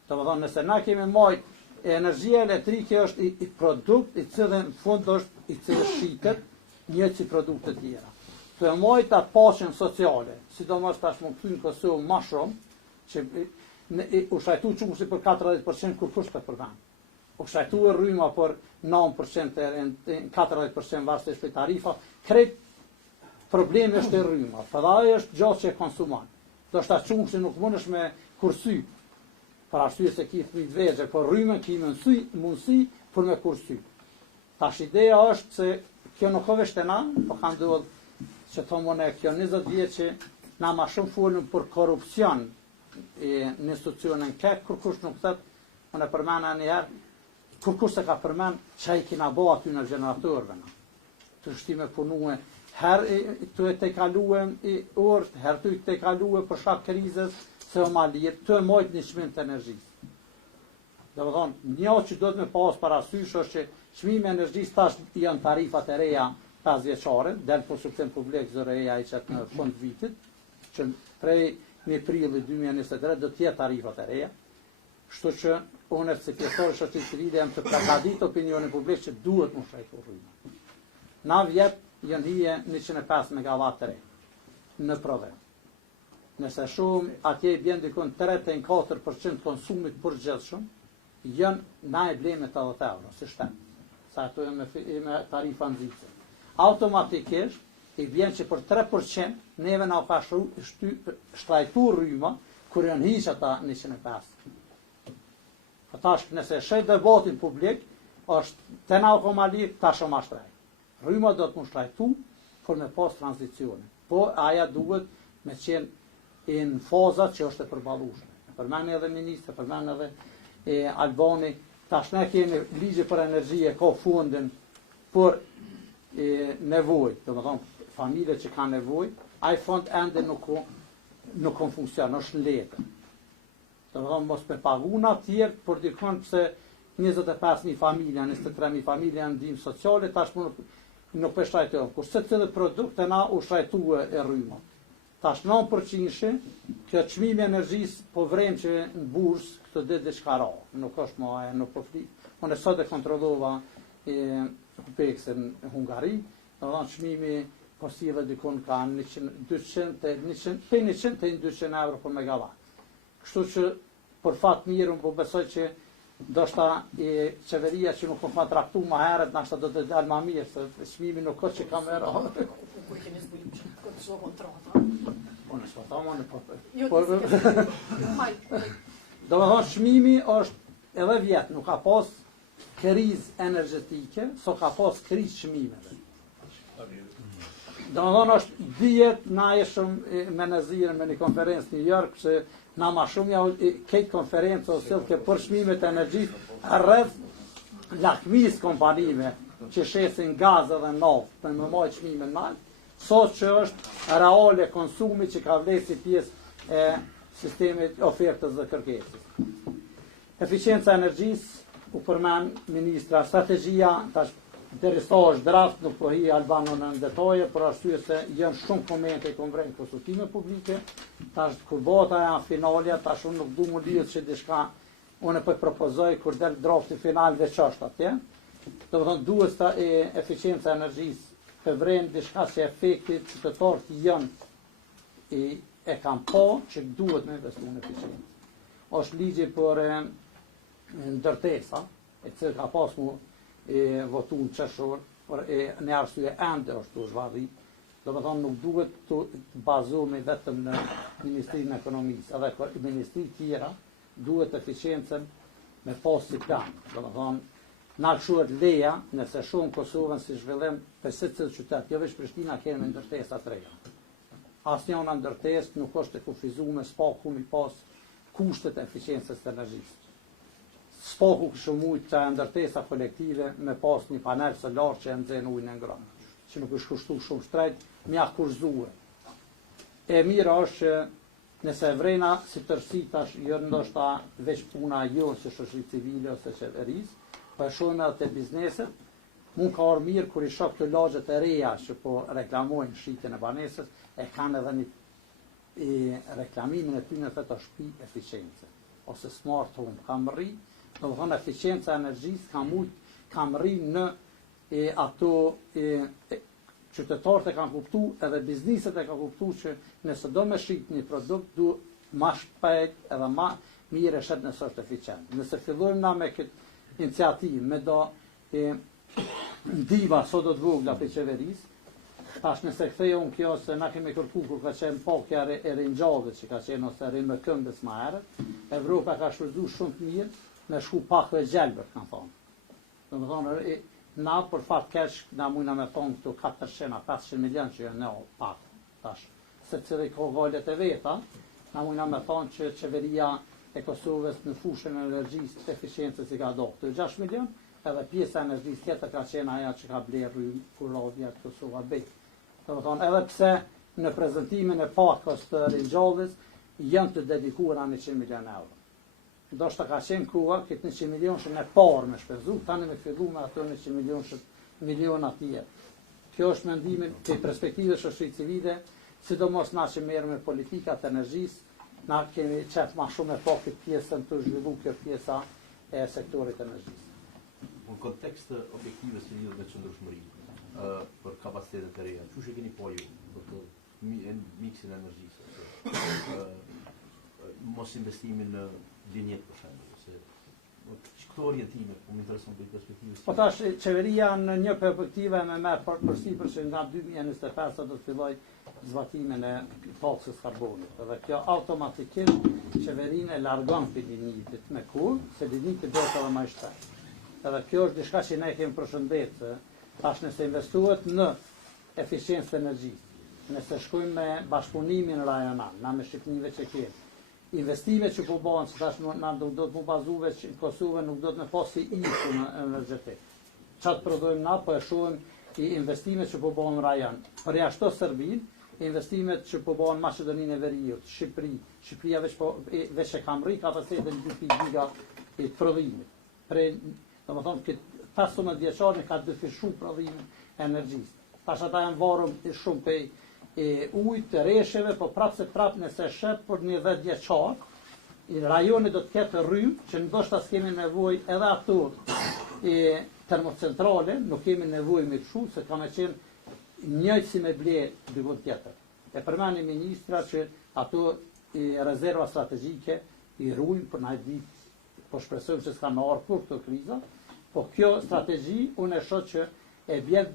Të më thonë, nëse na kemi majt, energjia elektrike është i produkt, i cilën në fund është i cilë shitet, njëjtë si produkte tjera. Të majt atë paqen sociale, sidomos tash më këthy në Kosovë ma shumë, që u shajtu qumë si për 40% kur kushte për vend. U shajtu e rryma për 9% e 40% varste shpe tarifa, krejt problemi është e rryma, për dhe është gjatë që e konsuman. Do shta qumë që nuk mund është me kursy, për arsye se ki thmit vegje, për rryme ki mundësi për me kursy. Tash ideja është se kjo nuk ove shtena, po kanë duhet që të mëne kjo 20 vjetë që na ma shumë folën për korupcion në institucionin kek, kërkush nuk thët, unë e përmena njëherë, kërkush se ka përmen që i kina bo aty në generatorëve na. Të shtime punue, herë të e te kaluem i orët, herë të e te kaluem për shkak krizës, se o ma lirë, të e mojt një çmim të energjisë. Dhe më thonë, një që do të me pas parasysh është që çmimi energjisë tash janë tarifat e reja 5 vjeçare, del për subsim publik zëreja i qëtë në fund vitit, që prej në prilli 2023 do t'jetë tarifat e reja, shtu që unë si pjesor shoqërisë civile jam të plakadit opinionin publik që duhet më shajtu rrymë. Na vjet janë hije 105 MW të re në prodhim. Nëse shumë atje i bjen dikon 3-4% konsumit përgjithshëm, janë na e bleme 80 euro, si shtem. caktojnë me tarifa nxitse. Automatikisht i vjen që për 3% neve na ka shtrajtu rryma kur janë hiq ata 105. Tash nëse shet debatin publik, është të na komali tash ma shtrajt. Rryma do të më shtrajtu për me pas tranzicionin. Po aja duhet me qenë në fazat që është e përballueshme. Përmend edhe ministri, përmend edhe Albani, tash ne kemi ligje për energji e ka fundin për nevojë, domethënë familje që kanë nevojë, ai fond ende nuk funksionon, është në letër. Domethënë mos me paguna të tjerë për dikon pse 25.000 familja, 23.000 familja janë ndihmë sociale, tash nuk po shtrajtojnë. Kurse të produkte na u shtrajtue e rryma. Tash 9% kjo çmimi i energjisë po vrem që në bursë këtë ditë diçka ra. Nuk është më nuk po fli. Unë sot e kontrollova Kupexën në Hungari, domethënë çmimi po sillet dikon ka 100 te 200 euro për megawatt. Kështu që për fat mirë unë po besoj që ndoshta qeveria që nuk ma traktu ma herët, nashta do të dalë ma mirë, se çmimi nuk ka që ka më ra. Kur keni zbuluar këtë çdo kontratë. Unë s'po më në po. Do të thonë çmimi është edhe vjet, nuk ka pas krizë energjetike, so ka pas krizë çmimeve. Do të thonë është dihet na ishëm me Nazirën me një konferencë në New York se na ma shumë ja këtë konferencë ose ke për çmimet e energjisë rreth lakmis kompanive që shesin gaz edhe naftë për më marrë çmimin mal, sot që është reale konsumi që ka vlerë si pjesë e sistemit ofertës dhe kërkesës. Eficienca e energjisë u përmend ministra, strategjia tash derisa është draft nuk po hi Albano në detaje, për arsye se janë shumë komente i konvren konsultime publike, tash kur bota janë finalja, tash unë nuk du më lidhë që diçka unë po propozoj kur del drafti final veç është atje. Do të thonë duhet ta eficienca e energjisë të vren diçka që efektit qytetarët janë e kanë po që duhet me investu në eficiencë. Është ligji për ndërtesa, e cilë ka pas mu votu në qeshor, por në arsye ende është të zhvarri. Do të thonë nuk duhet të bazohemi vetëm në Ministrinë e Ekonomisë, edhe ministri tjera duhet eficiencën me pas si plan. Do të thonë na quhet leja nëse shumë Kosovën si zhvillim për secil qytet, jo vetëm Prishtina kemi ndërtesa të reja. Asnjë nga ndërtesë nuk është e kufizuar, s'pa ku mi pas kushtet e eficiencës të energjisë. S'pa ku këshumujt të ndërtesa kolektive me pas një panel solar që e nxen ujin e ngrënë, që nuk është kushtu shumë shtrejt, mja kurzue. E mira është që nëse vrena si tërsi tash jo ndoshta veç puna jo që shoqëri civile ose qeverisë, po e shohim edhe te bizneset, mund ka orë mirë kur i shoh këto lagjet e reja që po reklamojnë shitjen e banesës, e kanë edhe një reklamimin e tyre të shtëpi eficiencë ose smart home kam rri, do të thonë eficiencë e energjisë kam rri në ato qytetarët e kanë kuptu, edhe bizniset e kanë kuptu që nëse do me shit një produkt, du ma shpejt edhe ma mire shet nësë është eficient. Nëse fillojmë na me këtë iniciativë, me do ndihma sot do të vogla për qeverisë, tash nëse ktheja unë kjo se na kemi kërku kur ka qenë pakja e rinjave që ka qenë ose rinë me këmbës ma herët, Evropa ka shfrytzuar shumë të mirë me shku pak dhe gjelbër, kanë thonë. Do të thonë, na për fat keq na mujna me thonë këtu 400-500 milion që janë pak tash. Se cili ka valet e veta, na mujna me thonë që qeveria e Kosovës në fushën e energjisë të eficiencës i ka adoptuar 6 milion, edhe pjesa e energjisë tjetër ka qenë ajo që ka blerë kurovja të Kosova Bej. Do të thonë, edhe pse në prezantimin e pakos të ringjalljes janë të dedikuara 100 milion euro. Ndoshta ka qenë koha këtë 100 milion shumë e parë me shpenzu, tani me fillu me ato 100 milion atje. Kjo është mendimin të perspektive shoqërisë civile, sidomos na që merrem me politikat e energjisë, na kemi qenë ma shumë e pakit pjesën të zhvillu kjo pjesa e sektorit energjisë. Në kontekst objektive që lidhet me qëndrueshmërinë për kapacitetet e reja, çu keni po ju për të miksin e energjisë? Mos investimin në linjet për shembull, ose Këto orientime, po më intereson për perspektivës. Po tash qeveria në një perspektive me merr përsipër që nga 2025 do të filloj zbatimin e taksës karbonit. Dhe kjo automatikisht qeverinë e largon për limitit me kur, se limiti do të edhe më i shpejt. Edhe kjo është diçka që ne kemi përshëndet, se tash nëse investohet në eficiencë energjisë, nëse shkojmë me bashkëpunimin rajonal, na me shqipnive që kemi, investimet që po bëhen, që tash na do të mu bazuve që në Kosovë nuk do të me pas si iku në energjetik. Çfarë prodhojmë na, po e shohim i investimet që po bëhen në rajon. Për jashtë Serbinë, investimet që po bëhen në Maqedoninë e Veriut, Shqipëria veç e kam rri kapacitetin 2 giga i prodhimit. Domethënë këtë 15 vjeçar ka dyfishu prodhimin e energjisë. Tash ata janë varur shumë prej ujtë të resheve, po prapë nëse shep për një 10 vjeçar, i rajoni do të ketë rrymë që ndoshta s'kemi nevojë edhe ato termocentrale, nuk kemi nevojë me kështu, se ka me qenë njëjtë si me ble dikon tjetër. E përmeni ministra që ato rezerva strategjike i rujnë për na ditë, po shpresojmë që s'ka më ardhur këto kriza, po kjo strategji unë e shoh që e bjen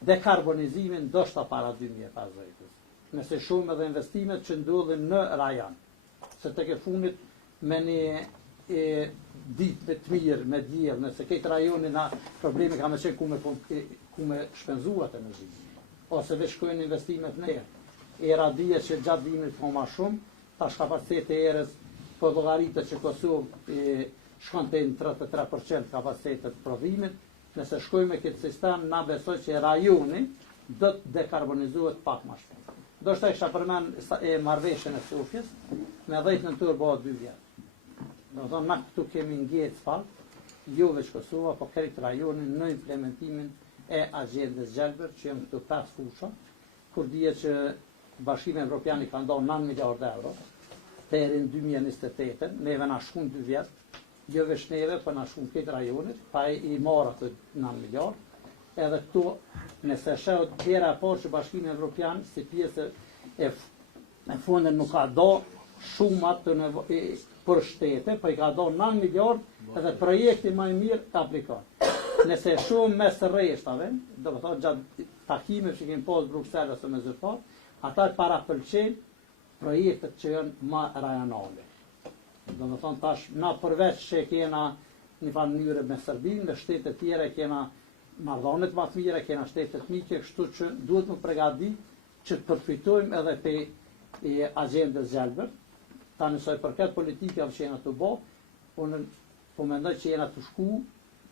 dekarbonizimin ndoshta para 2050. Nëse shumë edhe investimet që ndodhin në rajon, se tek e fundit me një ditë të mirë, me diell, nëse këtë rajoni na problemi ka me qenë ku me shpenzuat energji, ose veç shkojnë investimet në erë. Era dhije që gjatë dimit ka ma shumë, tash kapaciteti e erës po llogaritet që Kosovë shkon te 33% kapacitetet prodhimit. Nëse shkojmë me këtë sistem, na besoj që rajoni do të dekarbonizohet pak më shpejt. Do shta isha përmen marrëveshjen e Sofjes, me 10 nëntor bëhet 2 vjet. Do të thonë, na këtu kemi ngjetë fakt, jo veç Kosova, po këtë rajonin në implementimin e agjendës Gjelbër, që janë këtu 5 fusha, kur dihet që Bashkimi Evropian i ka ndonë 9 miliard euro, deri në 2028, neve na shkun 2 vjet, jo veç neve, për na shkun këtë rajonit, pa i marrë të 9 miliard, edhe këtu, nëse shëhet tjera por që Bashkimi Evropian, si pjesë e fundit nuk ka do shumat për shtete, po i ka do 9 miliard, edhe projekti më i mirë ka aplikon. Nëse shumë mes rreshtave, do të thotë gjatë takimeve që kemi pas Bruxelles ose me zyrtar, ata para pëlqejnë projektet që janë më rajonale. Do të thonë tash, na përveç që kena një farë mënyrë me Serbinë, me shtetet tjera kena marrëdhënie më të mira, kena shtetet mike, kështu që duhet më përgatitur që të përfitojmë edhe pe agjendës Gjelbër. Ta nësoj përket politikave që jena të bë, unë po mendoj që jena të shku,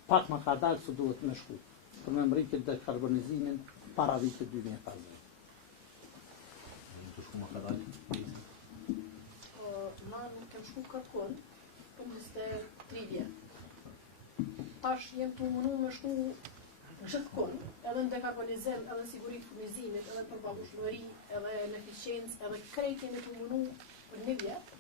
pak më ka dalë se duhet me shku, për me mritit dekarbonizimin para vitit 2050. Të shku më ka dalë? Na nuk kem shku kërkon, për 23 vjet. Tash jem të munu me shku gjithkon, edhe në dekarbonizim, edhe në sigurit furnizimit, edhe në përballueshmëri, edhe në eficiencë, edhe krejt jemi të munu për 1 vjet.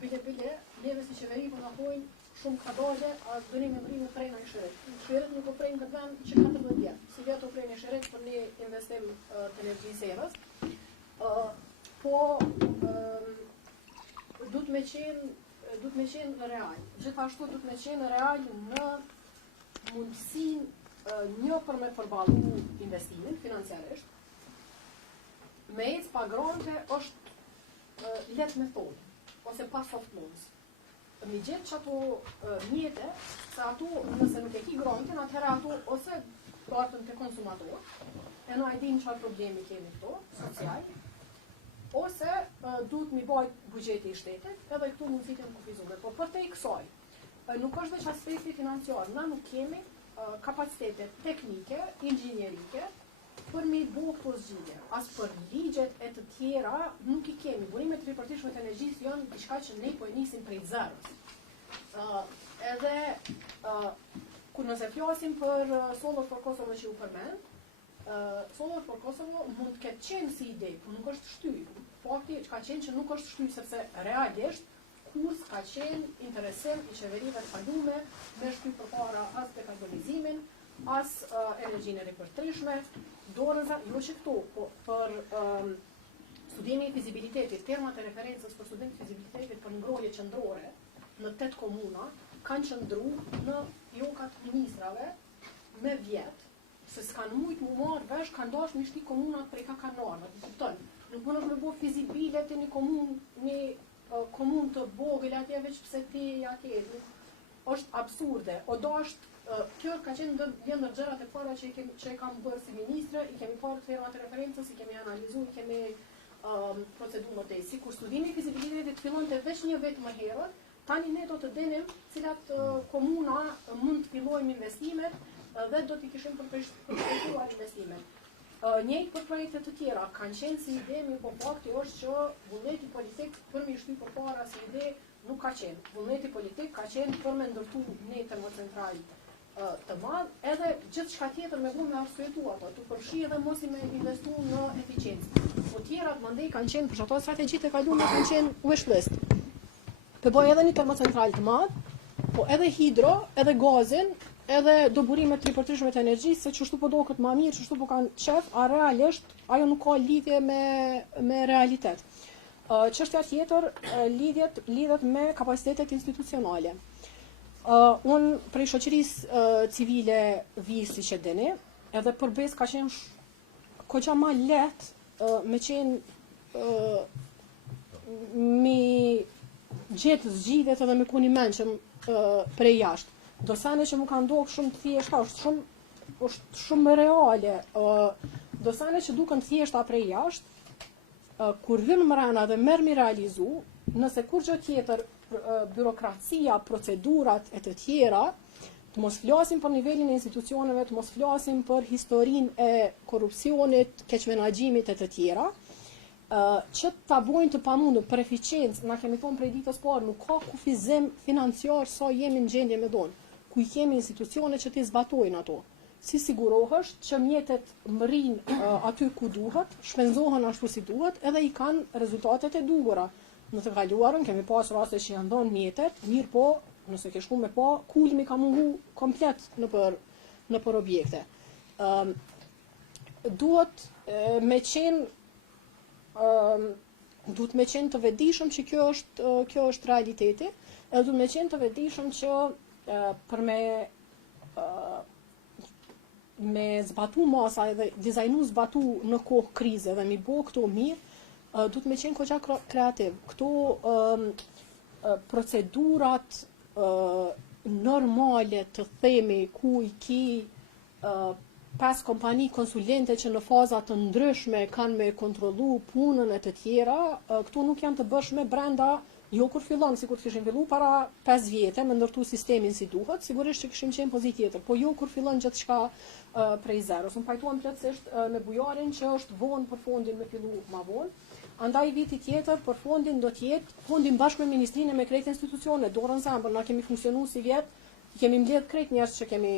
Bile, neve si qeveri për nga thojnë, shumë ka dalë, a dënim e mrimë prejnë a i shëret. Shëret nuk o prejnë këtë vend që 14 vjet. Si vjetë o prejnë i shëret për një investim të energjisë erës. Po, du të me qenë real. Gjithashtu du të me qenë real në mundësin një për me përballu investimin financiarisht. Me ecë pa grante është letë metodë, ose pa soft loans. Mi gjithë që ato mjete, se ato nëse nuk e ki grantin, atëherë ato ose partën të konsumator, e në ajdin çfarë problemi kemi këto, social, ose duhet mi bajt bugjeti i shtetit, edhe këtu mundësit e në kufizume. Po për te i kësaj, nuk është veç aspekti financiar, na nuk kemi kapacitetet teknike, inxhinierike, për me i bo këto zgjidhje. As për ligjet e të tjera nuk i kemi. Burimet të ripërtishme të energjisë janë diçka që ne po e nisim prej zerës. Kur nëse flasim për Solar for Kosovo që u përmend, Solar for Kosovo mund të ketë qenë si ide, por nuk është shtyr. Fakti ka qenë që nuk është shtyr sepse realisht kurs ka qenë interesim i qeverive të kalume me shtyr përpara as dekarbonizimin, as energjinë e ripërtishme, dorëza, jo që këto, po për studimi i fizibilitetit, termat e referencës për studimi i fizibilitetit për ngrohje qendrore në 8 komuna, kanë qëndru në jokat ministrave me vjetë, se s'kanë mujt mu marrë vesh, kanë dash me shti komunat prej ka kanarve, të kupton. Nuk mund është me bo fizibile të një komun të vogël atje veç pse ti atje. Është absurde. O është kjo ka qenë një ndër gjërat e para që e kam bërë si ministre, i kemi parë të firmat e referencës, i kemi analizuar, i kemi procedu më tej. Sikur studimi i fizibilitetit fillonte veç një vetë më herët, tani ne do të denim cilat komuna mund të fillojmë investimet dhe do t'i kishim përshkruar investimet. Njëjtë për projekte të tjera, kanë qenë si ide, po fakti është që vullneti politik për mi shty përpara si ide nuk ka qenë. Vullneti politik ka qenë për me ndërtu një termocentral të madh, edhe gjithçka tjetër me bu me arsyetu ato, të përfshi edhe mos i me investu në eficiencë. Po tjerat mandej kanë qenë, për ato strategjitë e kaluara kanë qenë wish list. Të bëj edhe një termocentral të madh, po edhe hidro, edhe gazin, edhe do burime të ripërtishme të energjisë, se qështu po do këtë ma mirë, qështu po kanë qef, a realisht, ajo nuk ka lidhje me realitet. Çështja tjetër lidhet me kapacitetet institucionale. Unë prej shoqërisë civile vi si që dini, edhe përbes ka qenë koqa ma lehtë me qenë mi gjetë zgjidhjet edhe me kuni menqëm prej jashtë. Do sane që më ka ndohë shumë të thjeshta, është shumë reale. Do sane që duken thjeshta prej jashtë, kur hynë mrena dhe merr mi realizu, nëse kur gjë tjetër, byrokracia, procedurat e të tjera, të mos flasim për nivelin e institucioneve, të mos flasim për historinë e korrupsionit, keqmenaxhimit e të tjera, që ta bojnë të pamundur për eficiencë, na kemi thonë prej ditës parë, nuk ka kufizim financiar sa jemi në gjendje me donë, ku i kemi institucione që t'i zbatojnë ato. Si sigurohesh që mjetet mrin aty ku duhet, shpenzohen ashtu si duhet, edhe i kanë rezultatet e duhura. Në të kaluarën kemi pas raste që janë dhënë mjetet, mirë po, nëse ke shku me pa, kulmi ka mungu komplet në për objekte. Duhet me qenë të vetëdijshëm që kjo është realiteti, edhe duhet me qenë të vetëdijshëm që për me zbatu masa edhe dizajnu zbatu në kohë krize dhe mi bo këto mirë, duhet me qenë koqa kreativ. Këto procedurat normale të themi ku i ki 5 kompani konsulente që në faza të ndryshme kanë me kontrollu punën e të tjera, këto nuk janë të bëshme brenda. Jo kur fillon, sikur të kishim fillu para 5 vjete me ndërtu sistemin si duhet, sigurisht që kishim qenë pozitë tjetër, po jo kur fillon gjithçka prej zeros. Unë pajtuam plotësisht me bujarin që është vonë për fondin me fillu ma vonë. Andaj viti tjetër për fondin do të jetë fondin bashkë me ministrinë me krejt institucione, dorën zambër, na kemi funksionu si vjet, kemi mbledh krejt njerëz që kemi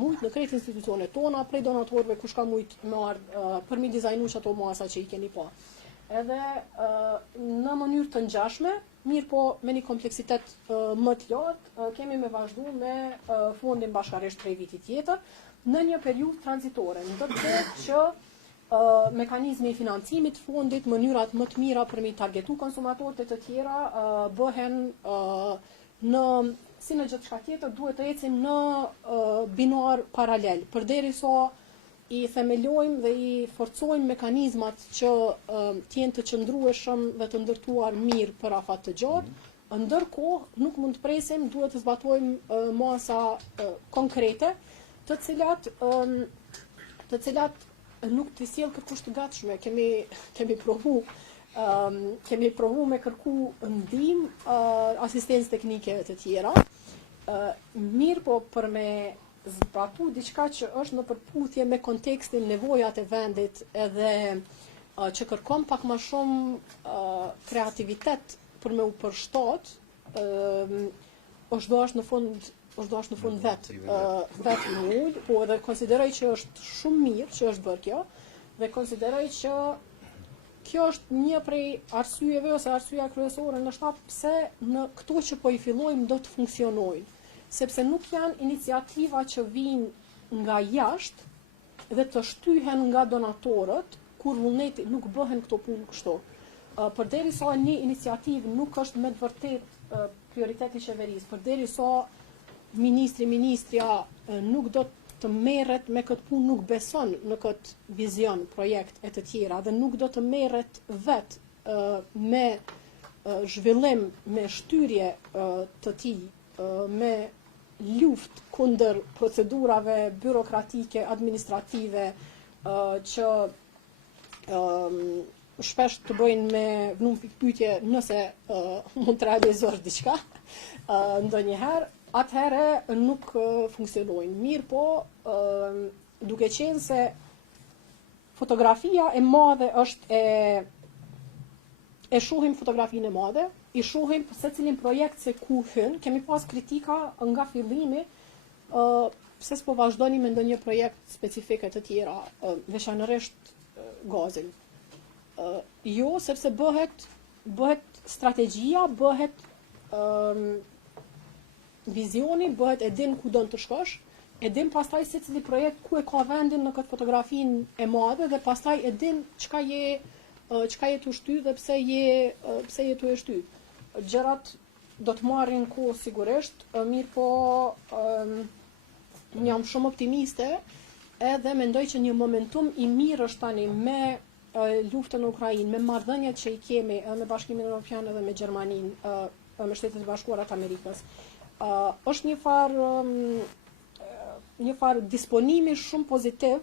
mujt në krejt institucione tona, prej donatorëve kush ka mujt me ardh për mi dizajnu ato masa që i keni pa. Edhe në mënyrë të ngjashme, mirë po me një kompleksitet më të lartë, kemi me vazhdu me fondin bashkarisht prej vitit tjetër, në një periudhë tranzitore, ndërkohë që mekanizmi i financimit fondit, mënyrat më të mira për mi targetu konsumatorët e të tjera, bëhen si në gjithçka tjetër, duhet të ecim në binar paralel, përderisa i themelojmë dhe i forcojmë mekanizmat që t'jenë të qëndrueshëm dhe të ndërtuar mirë për afat të gjatë, ndërkohë nuk mund të presim, duhet të zbatojmë masa konkrete, të cilat nuk të sjell kërkush të gatshme. Kemi provu me kërku ndihmë, asistencë teknike të tjera, mirë po për me zbatu diçka që është në përputhje me kontekstin, nevojat e vendit edhe që kërkon pak më shumë kreativitet për me u përshtat, është dash në fund vetë në ujë, po edhe konsideroj që është shumë mirë që është bërë kjo, dhe konsideroj që kjo është një prej arsyeve ose arsyeja kryesore në shtat pse në këto që po i fillojmë do të funksionojnë. Sepse nuk janë iniciativa që vijnë nga jashtë dhe të shtyhen nga donatorët, kur vullneti nuk bëhen këto punë kështu. përderisa një iniciativë nuk është me të vërtet prioriteti i qeverisë, përderisa ministria nuk do të merret me këtë punë, nuk beson në këtë vizion, projekt e të tjera dhe nuk do të merret vetë me zhvillim, me shtyrje të tij, me luftë kundër procedurave byrokratike, administrative që shpesh të bëjnë me vënum pikpyetje nëse mund të realizosh diçka ndonjëherë, atëherë nuk funksionojnë. Mirë po, duke qenë se fotografia e madhe është e shohim fotografinë e madhe, i shohim secilin projekt se ku hyn, kemi pas kritika nga fillimi pse s'po vazhdoni me ndonjë projekt specifike të tjera, veçanërisht gazin. Jo, sepse bëhet strategjia, bëhet vizioni, bëhet e din ku do të shkosh, e din pastaj secili projekt ku e ka vendin në këtë fotografinë e madhe dhe pastaj e din çka je të shty dhe pse je të shty. Gjërat do të marrin kohë sigurisht, mirë po jam shumë optimiste edhe mendoj që një momentum i mirë është tani me luftën në Ukrainë, me marrëdhëniet që i kemi me Bashkimin Evropian edhe me Gjermaninë, me Shtetet e Bashkuara të Amerikës. Është një farë disponimi shumë pozitiv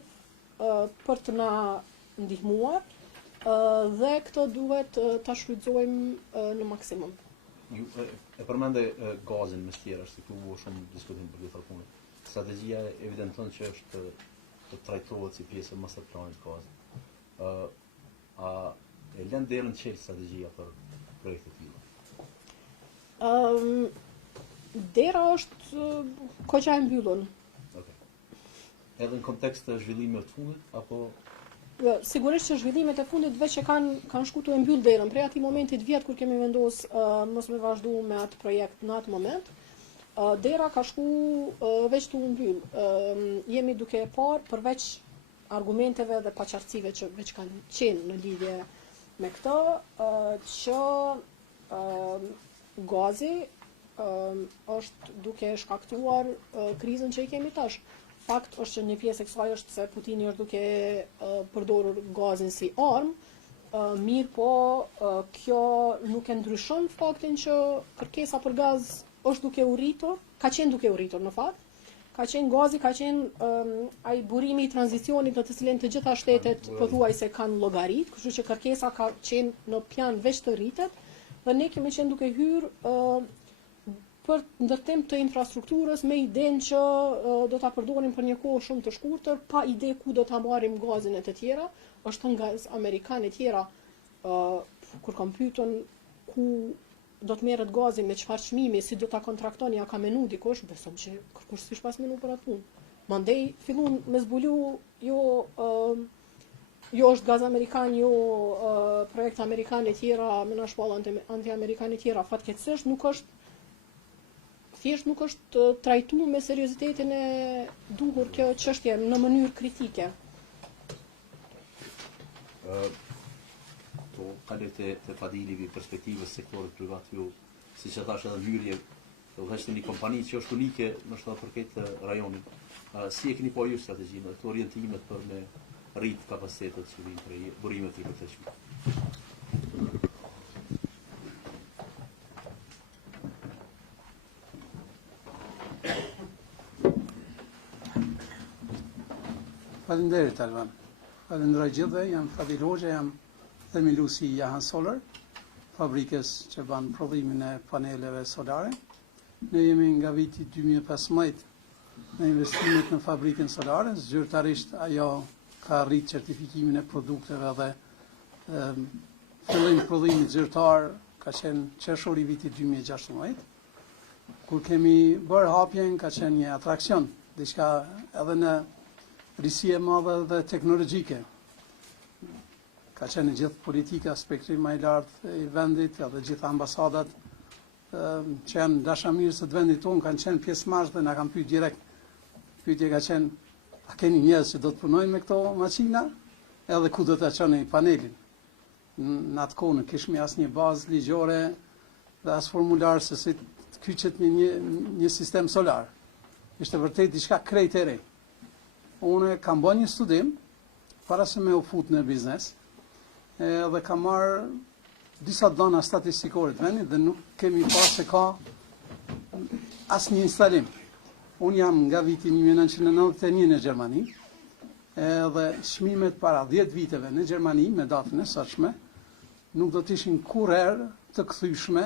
për të na ndihmuar dhe këto duhet ta shfrytëzojmë në maksimum. Ju e përmende gazin me tjera, se ku u shumë diskutim për këtë punë. Strategjia evidenton që është të trajtohet si pjesë e masterplanit gazit. A e lën derën çel strategjia për projekte të tilla? Dera është koqa e mbyllur. Okay. Edhe në kontekst të zhvillimit të fundit apo sigurisht që zhvillimet e fundit veç që kanë shkuar e mbyll derën, prej atij momentit vjet kur kemi vendos mos me vazhdu me atë projekt në atë moment, dera ka shku veç të mbyll. Jemi duke e parë përveç argumenteve dhe paqartësive që veç kanë qenë në lidhje me këtë, që gazi është duke shkaktuar krizën që i kemi tash. Fakt është që një pjesë e kësaj është se Putini është duke përdorur gazin si armë, mirë po kjo nuk e ndryshon faktin që kërkesa për gaz është duke u rritur, ka qenë duke u rritur në fakt, ka qenë gazi, ka qenë ai burimi i tranzicionit në të cilin të gjitha shtetet pothuajse kanë llogarit, kështu që kërkesa ka qenë në plan veç të rritet dhe ne kemi qenë duke hyrë për ndërtim të infrastrukturës me idenë që do ta përdorim për një kohë shumë të shkurtër, pa ide ku do ta marrim gazin e të tjera. Është nga amerikanë e tjera kur kam pyetur ku do të merret gazi, me çfarë çmimi, si do ta kontraktoni, ja ka menu dikush, besom që kërkush s'kish pas menu për atë punë. Mandej fillon me zbulu jo është gaz amerikan, jo projekt amerikan e tjera, me na shpall anti-amerikan e tjera, fatkeqësisht nuk është trajtuar me seriozitetin e duhur kjo çështje në mënyrë kritike. Po kalet të Fadili perspektivës sektorit privat ju, siç e thash edhe hyrje, do të një kompani që është unike në shtat për këtë rajonin. Si e keni po ju strategjinë, këto orientimet për me rrit kapacitetet që vijnë për burimet e përteshme? Faleminderit Alban. Falenderoj gjithëve, jam Fadil Hoxha, jam themeluesi i Jahan Solar, fabrikës që ban prodhimin e paneleve solare. Ne jemi nga viti 2015 në investimet në fabrikën solare, zyrtarisht ajo ka rrit certifikimin e produkteve dhe fillim prodhimit zyrtar ka qenë qershori viti 2016. Kur kemi bërë hapjen ka qenë një atraksion, diçka edhe në risi e madhe dhe teknologjike. Ka qenë gjithë politika, spektri më i lartë i vendit, edhe gjithë ambasadat që janë dashamirës të vendit tonë, kanë qenë pjesëmarrës dhe na kanë pyetur direkt. Pyetja ka qenë, a keni njerëz që do të punojnë me këto makina, edhe ku do ta çoni panelin. në atë kohë në kishmi asnjë bazë ligjore dhe as formular se si të kyçet një sistem solar. Ishte vërtet diçka krejt e re. Unë kam bërë një studim para se me u fut në biznes dhe kam marrë disa dhëna statistikore të vendit dhe nuk kemi pas se ka asnjë instalim. Unë jam nga viti 1991 në Gjermani dhe çmimet para 10 viteve në Gjermani me datën e sotshme nuk do të ishin kurrë të kthyeshme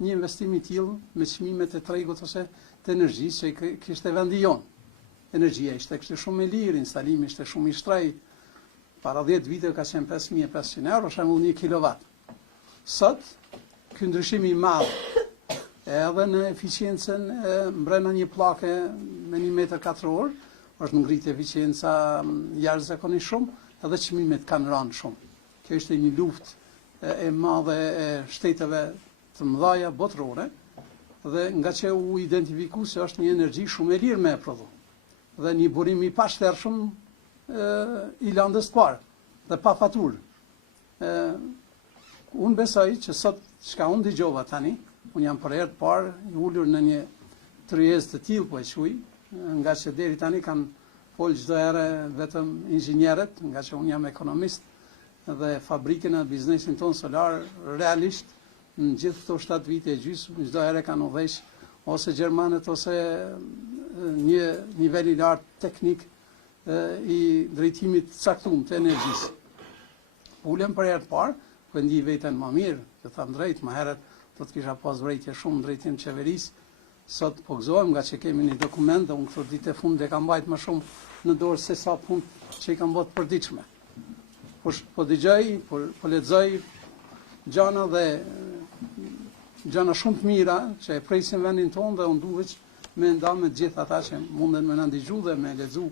një investim i tillë me çmimet e tregut ose të energjisë që kishte vendi jon. Energjia ishte kështu shumë e lirë, instalimi ishte shumë i shtrenjtë. Para 10 vite ka qenë 5.500 euro, shembull 1 kilovat. Sot, ky ndryshim i madh edhe në eficiencën mbrenda një pllake me 1 metër katror, është ngritë eficienca jashtëzakonisht shumë, edhe çmimet kanë rënë shumë. Kjo ishte një luftë e madhe e shteteve të mëdha botërore dhe nga që u identifiku se është një energji shumë e lirë me e prodhu dhe një burim i pashtershëm i landës të parë dhe pa faturë. Unë besoj që sot çka unë dëgjova tani, unë jam për herë të parë i ulur në një tryezë të tillë po e quaj, nga që deri tani kanë folë çdo herë vetëm inxhinierët, nga që unë jam ekonomist dhe fabrikën e biznesin tonë solar realisht në gjithë këto 7 vite e gjysmë çdo herë kanë udhëheq ose gjermanët ose një nivel i lartë teknik i drejtimit caktuar të energjisë. Ulem për herë të parë, ku ndi veten më mirë, të them drejt, më herët do të kisha pas vrejtje shumë në drejtim qeverisë. Sot po gëzohem nga që kemi një dokument dhe unë këto ditë e fundit e kam mbajt më shumë në dorë se sa punë që i kam bërë të përditshme. Po dëgjoj, po lexoj gjana dhe gjana shumë të mira që e presin vendin tonë dhe unë duhet me nda me gjithë ata që munden me nëndigju dhe me lexu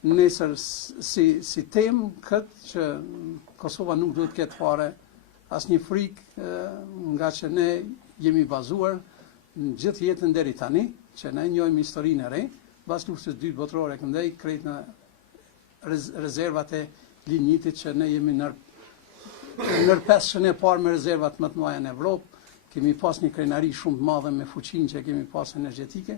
nesër si temë këtë që Kosova nuk duhet ketë fare asnjë frikë nga që ne jemi bazuar në gjithë jetën deri tani, që ne njohim historinë e re, pas luftës së dytë botërore këndej krejt në rezervat e linjitit që ne jemi nër 500 e parë me rezervat më të mëdha në Evropë. Kemi pas një krenari shumë të madhe me fuqinë që kemi pas energjetike.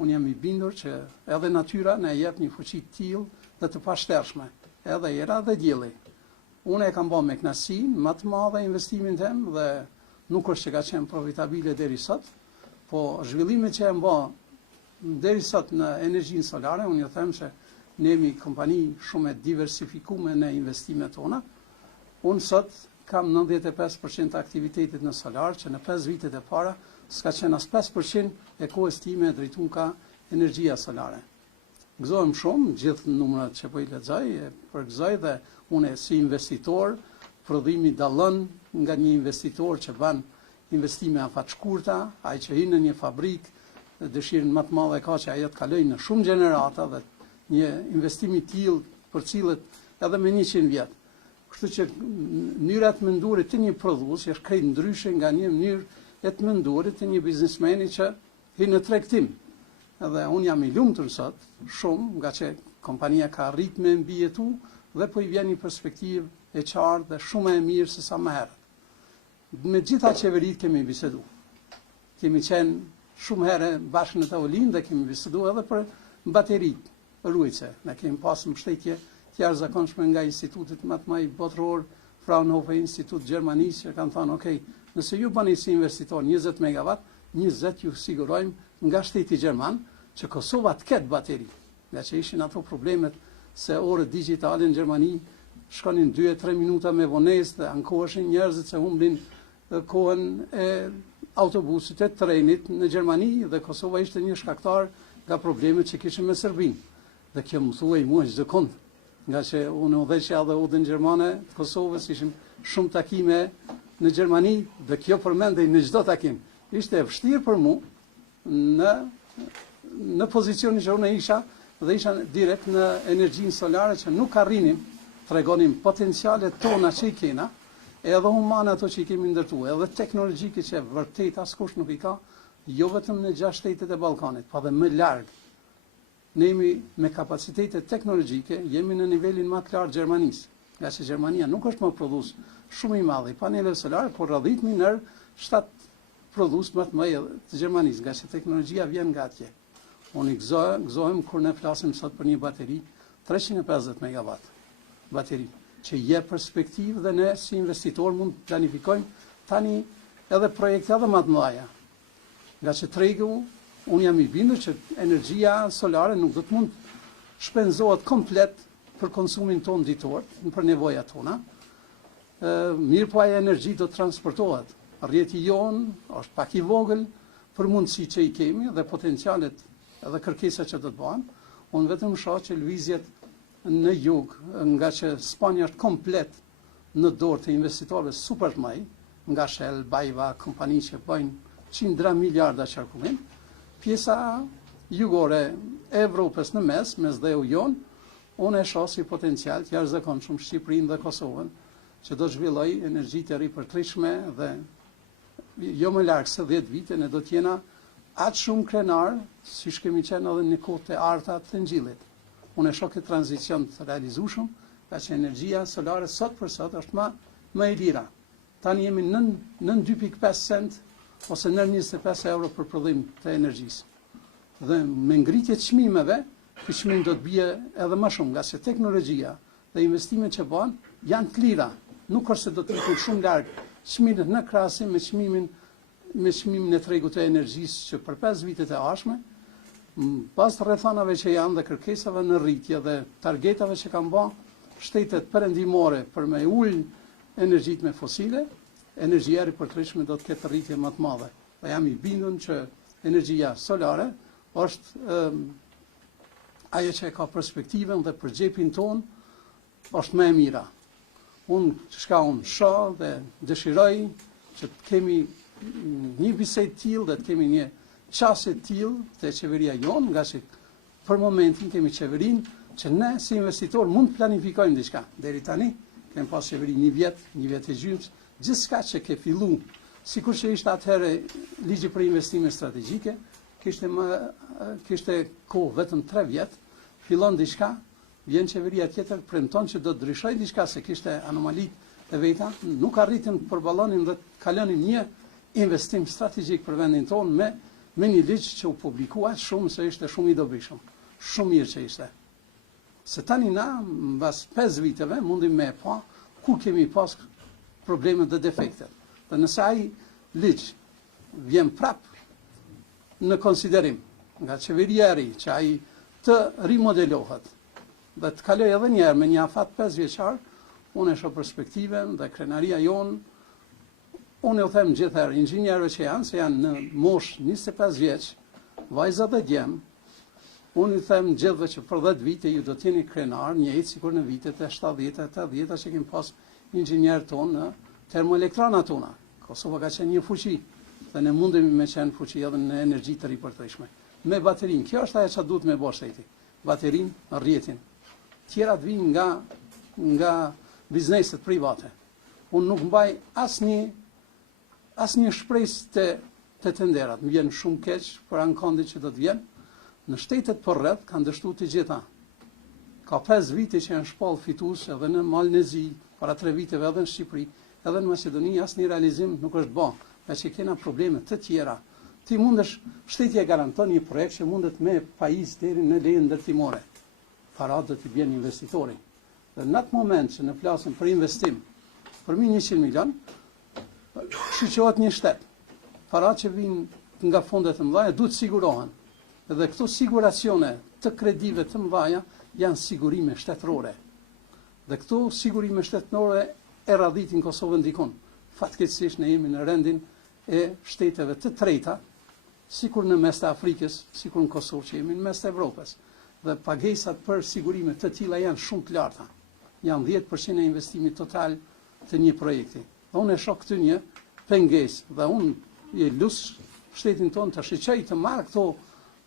Unë jam i bindur që edhe natyra na jep një fuqi të tillë dhe të pashtershme, edhe era dhe dielli. Unë e kam bërë me kënaqësi më të madhe investimin tim dhe nuk është që ka qenë profitabile deri sot, po zhvillimet që e bë deri sot në energjinë solare, unë ju them se ne jemi kompani shumë e diversifikuar në investimet tona. Unë sot kam 95% aktivitetit në solar, që në 5 vitet e para s'ka qenë as 5% e kohës time drejtuar ka energjia solare. Gëzohem shumë, gjithë numrat që po i lexoj, e përgëzoj dhe unë si investitor, prodhimi dallon nga një investitor që bën investime afatshkurta, ai që hyn në një fabrikë, dëshirën më të madhe ka që ajo të kalojë në shumë gjenerata dhe një investim i tillë për cilët edhe me 100 vjet. Kështu që mënyra të menduarit të një prodhuesi është krejt ndryshe nga një mënyrë e të menduarit të një biznesmeni që hyn në tregtim. Edhe unë jam i lumtur sot shumë nga që kompania ka arrit me mbijetu dhe po i vjen një perspektivë e qartë dhe shumë e mirë se sa më herët. Me gjitha qeverit kemi bisedu. Kemi qenë shumë herë bashkë në tavolinë dhe kemi bisedu edhe për bateritë ruajtëse. Ne kemi pasur mbështetje të jashtëzakonshme nga institutit më të madh botëror, Fraunhofer Institut Gjermanisë, që kanë thënë, "Okej, nëse ju bani si investitor 20 megawatt, 20 ju sigurojmë nga shteti gjerman që Kosova të ketë bateri." Nga që ishin ato problemet se orët digjitale në Gjermani shkonin 2-3 minuta me vonesë dhe ankoheshin njerëzit se humblin kohën e autobusit e trenit në Gjermani dhe Kosova ishte një shkaktar nga problemet që kishim me Serbinë. Dhe kjo më thuaj mua çdo kënd, nga që unë udhëheqja dhe udhën gjermane të Kosovës, ishim shumë takime në Gjermani dhe kjo përmendej në çdo takim. Ishte e vështirë për mua në pozicionin që unë isha dhe isha direkt në energjinë solare që nuk arrinim tregonim potencialet tona që i kena, edhe humane ato që i kemi ndërtuar, edhe teknologjike që vërtet askush nuk i ka, jo vetëm në 6 shtetet e Ballkanit, po edhe më larg. Ne jemi me kapacitete teknologjike, jemi në nivelin më të lartë Gjermanisë, nga që Gjermania nuk është më prodhues shumë i madh. Panele solare, por rrjedhimi në 7 prodhues më të mëdha të Gjermanisë, nga që teknologjia vjen nga atje. Unë gëzohem kur ne flasim sot për një bateri 350 MW bateri, që jep perspektivë dhe ne si investitor mund të planifikojmë tani edhe projekte edhe më të mëdha. Nga që tregu, unë jam i bindur që energjia solare nuk do të mund shpenzohet komplet për konsumin ton ditor, për nevojat tona. Mirë po ajo energji do të transportohet. Rrjeti jon është pak i vogël për mundësi që i kemi dhe potencialet edhe kërkesa që do të bëhen. Unë vetëm shoh që lëvizjet në jug, nga që Spanja është komplet në dorë të investitorëve super të mëdhenj, nga Shell, BayWa, kompani që bëjnë qindra miliarda qarkullim, pjesa jugore e Evropës në mes dhe u jon, unë e shoh si potencial të jashtëzakonshëm Shqipërinë dhe Kosovën, që do të zhvilloj energji të ripërtritshme dhe jo më larg se 10 vite ne do të jena aq shumë krenar siç kemi qenë edhe në kohët e arta të Ngjillit. Unë e shoh këtë tranzicion të realizueshëm, ka që energjia solare sot për sot është më e lira. Tani jemi nën 2.5 cent ose nën 25 euro për prodhim të energjisë. Dhe me ngritje të çmimeve, ky çmim do të bie edhe më shumë, nga se teknologjia dhe investimet që bëhen janë të lira. Nuk është se do të ikën shumë larg çmimet në krahasim me çmimin e tregut të energjisë që për 5 vitet e ardhshme, pas rrethanave që janë dhe kërkesave në rritje dhe targetave që kanë bën shtetet perëndimore për me ul energjitë me fosile, energjia e ripërtritshme do të ketë rritje më të madhe. Dhe jam i bindur që energjia solare është ajo që ka perspektivën dhe për xhepin ton është më e mira. Unë shoh dhe dëshiroj që të kemi një bisedë tillë dhe të kemi një qasje tillë te qeveria jonë, nga që për momentin kemi qeverinë që ne si investitor mund të planifikojmë diçka. Deri tani kemi pas qeveri një vjet e gjysmë, gjithçka që ke fillu, sikur që ishte atëherë ligji për investime strategjike, kishte kohë vetëm 3 vjet, fillon diçka, vjen qeveria tjetër, premton që do të ndryshojë diçka se kishte anomali të veta, nuk arritën të përballonin dhe të kalonin një investim strategjik për vendin tonë me një ligj që u publikua shumë se ishte shumë i dobishëm. Shumë mirë që ishte. Se tani na, mbas 5 viteve, mundim me pa ku kemi pas problemet dhe defektet. Dhe nëse ai ligj vjen prap në konsiderim nga qeveria e ri, që ai të rimodelohet dhe të kaloj edhe njerë me një afat 5 vjeçar, unë e shoh perspektiven dhe krenaria jonë. Unë u them gjithherë inxhinierëve që janë, se janë në moshë 25 vjeç, vajza dhe djem, unë i them gjithëve që për 10 vite ju do t'jeni krenar, njëjtë sikur në vitet e 70-80 që kemi pas inxhinierë tonë në termoelektrana tona. Kosova ka qenë një fuqi, dhe ne mundemi me qenë fuqi edhe në energji të ripërtritshme. Me baterin, kjo është ajo që duhet me bërë shteti. Baterin, rrjetin. Tjera të vinë nga bizneset private. Unë nuk mbaj asnjë shpresë të tenderat. Më vjen shumë keq për ankondit që do të vjen. Në shtetet përreth kanë dështuar të gjitha. Ka 5 vite që janë shpall fitues edhe në Malnezi, para 3 viteve edhe në Shqipëri, edhe në Maqedoni asnjë realizim nuk është bën, nga që kena probleme të tjera. Ti mundesh, shteti e garanton një projekt që mundet me pajisë deri në lejen ndërtimore. Parat do t'i bjen investitori. Dhe në atë moment që ne flasim për investim, për 100 milion, shqyqohet një shtet. Parat që vinë nga fondet të mëdha duhet sigurohen. Dhe këto siguracione të kredive të mëdha janë sigurime shtetërore. Dhe këto sigurime shtetërore e radhitin Kosovën dikun. Fatkeqësisht ne jemi në rendin e shteteve të treta, sikur në mes të Afrikës, sikur në Kosovë që jemi në mes të Evropës. Dhe pagesat për sigurime të tilla janë shumë të larta. Janë 10% e investimit total të një projekti. Dhe unë e shoh këtë një pengesë dhe unë e lus shtetin tonë të shiqoj të marrë këto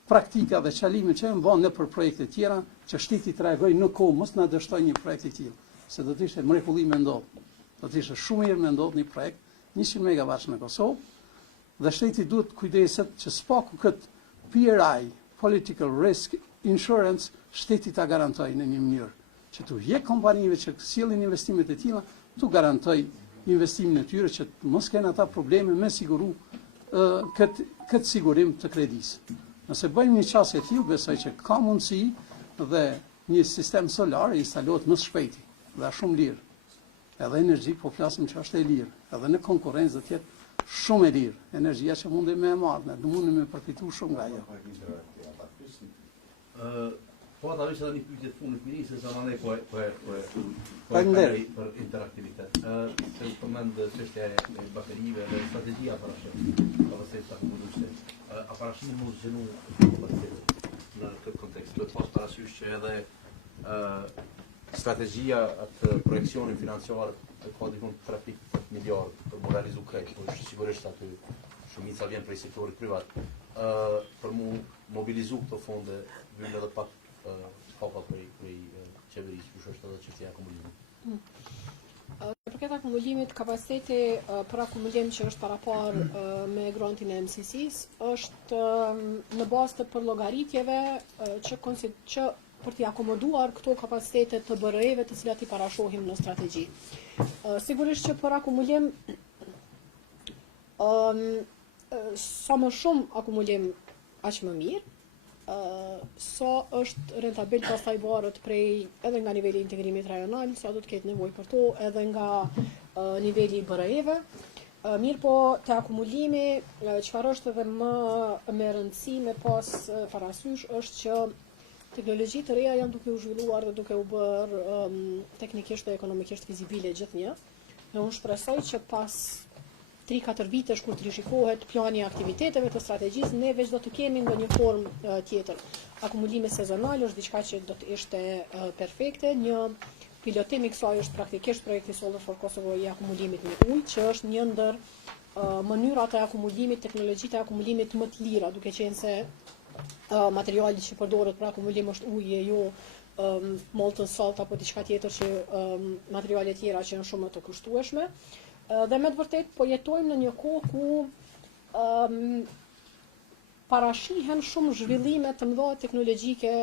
praktika dhe qalime që e më në për projekte tjera, që shteti të reagoj në kohë, mos na dështoj një projekt i tillë, se do të ishte mrekulli me ndodhë. Do të ishte shumë mirë me ndodhë një projekt 100 MW në Kosovë, dhe shteti duhet kujdeset që s'paku këtë PRI, Political Risk Insurance, shteti ta garantoj në një mënyrë, që t'u jek kompanive që sjellin investimet e tilla, t'u garantoj investimin e tyre që të mos kenë ata probleme me siguru këtë sigurim të kredisë. Nëse bëjmë një qasje të tillë, besoj që ka mundësi dhe një sistem solar instalohet më së shpejti dhe shumë lirë. Edhe energji, po flasim që është e lirë, edhe në konkurrencë do të jetë shumë e lirë. Energjia që mundi me e marrë, ne do mundemi me përfitu shumë nga ajo. Po ata ishte edhe një pyetje të fundit mirë se zamanai Faleminderit. për interaktivitet. Se u përmend çështja e baterive dhe strategjia kapacitetit të akumulueshme. A parashini mund të gjenu kapacitetin në këtë kontekst? Do të pas parasysh që edhe strategjia atë projekcionin financiar ka dikun 3.8 miliardë për mu realizu krejt, po sigurisht aty shumica vjen prej sektorit privat. Për mu mobilizu këto fonde vjen edhe pak hapa prej qeverisë, kush është edhe çështja e akumulimit. Përket akumulimit, kapaciteti për akumulim që është paraparë me grantin e MCC-s është në bazë të përllogaritjeve që për t'i akomoduar këto kapacitete të BRE-ve të cilat i parashohim në strategji. Sigurisht që për akumulim, sa më shumë akumulim, aq më mirë, sa është rentabil pastaj varet prej edhe nga niveli i integrimit rajonal, sa do të ketë nevojë për to, edhe nga niveli i BRE-ve. Mirë po, të akumulimi, çfarë është edhe më rëndësi me pas parasysh është që teknologjitë të reja janë duke u zhvilluar dhe duke u bërë teknikisht dhe ekonomikisht vizibile gjithnjë. Dhe unë shpresoj që pas 3-4 vitesh kur të rishikohet plani i aktiviteteve të strategjisë, ne veç do të kemi ndonjë formë tjetër. Akumulimi sezonal është diçka që do të ishte perfekte. Një pilotim i kësaj është praktikisht projekti Solar for Kosovo i akumulimit me ujë, që është një ndër mënyrat e akumulimit, teknologjitë e akumulimit më të lira, duke qenë se materiali që përdoret për akumulim është uji e jo molten salt apo diçka tjetër që materiale tjera që janë shumë të kushtueshme. Dhe me të vërtet po jetojmë në një kohë ku parashihen shumë zhvillime të mëdha teknologjike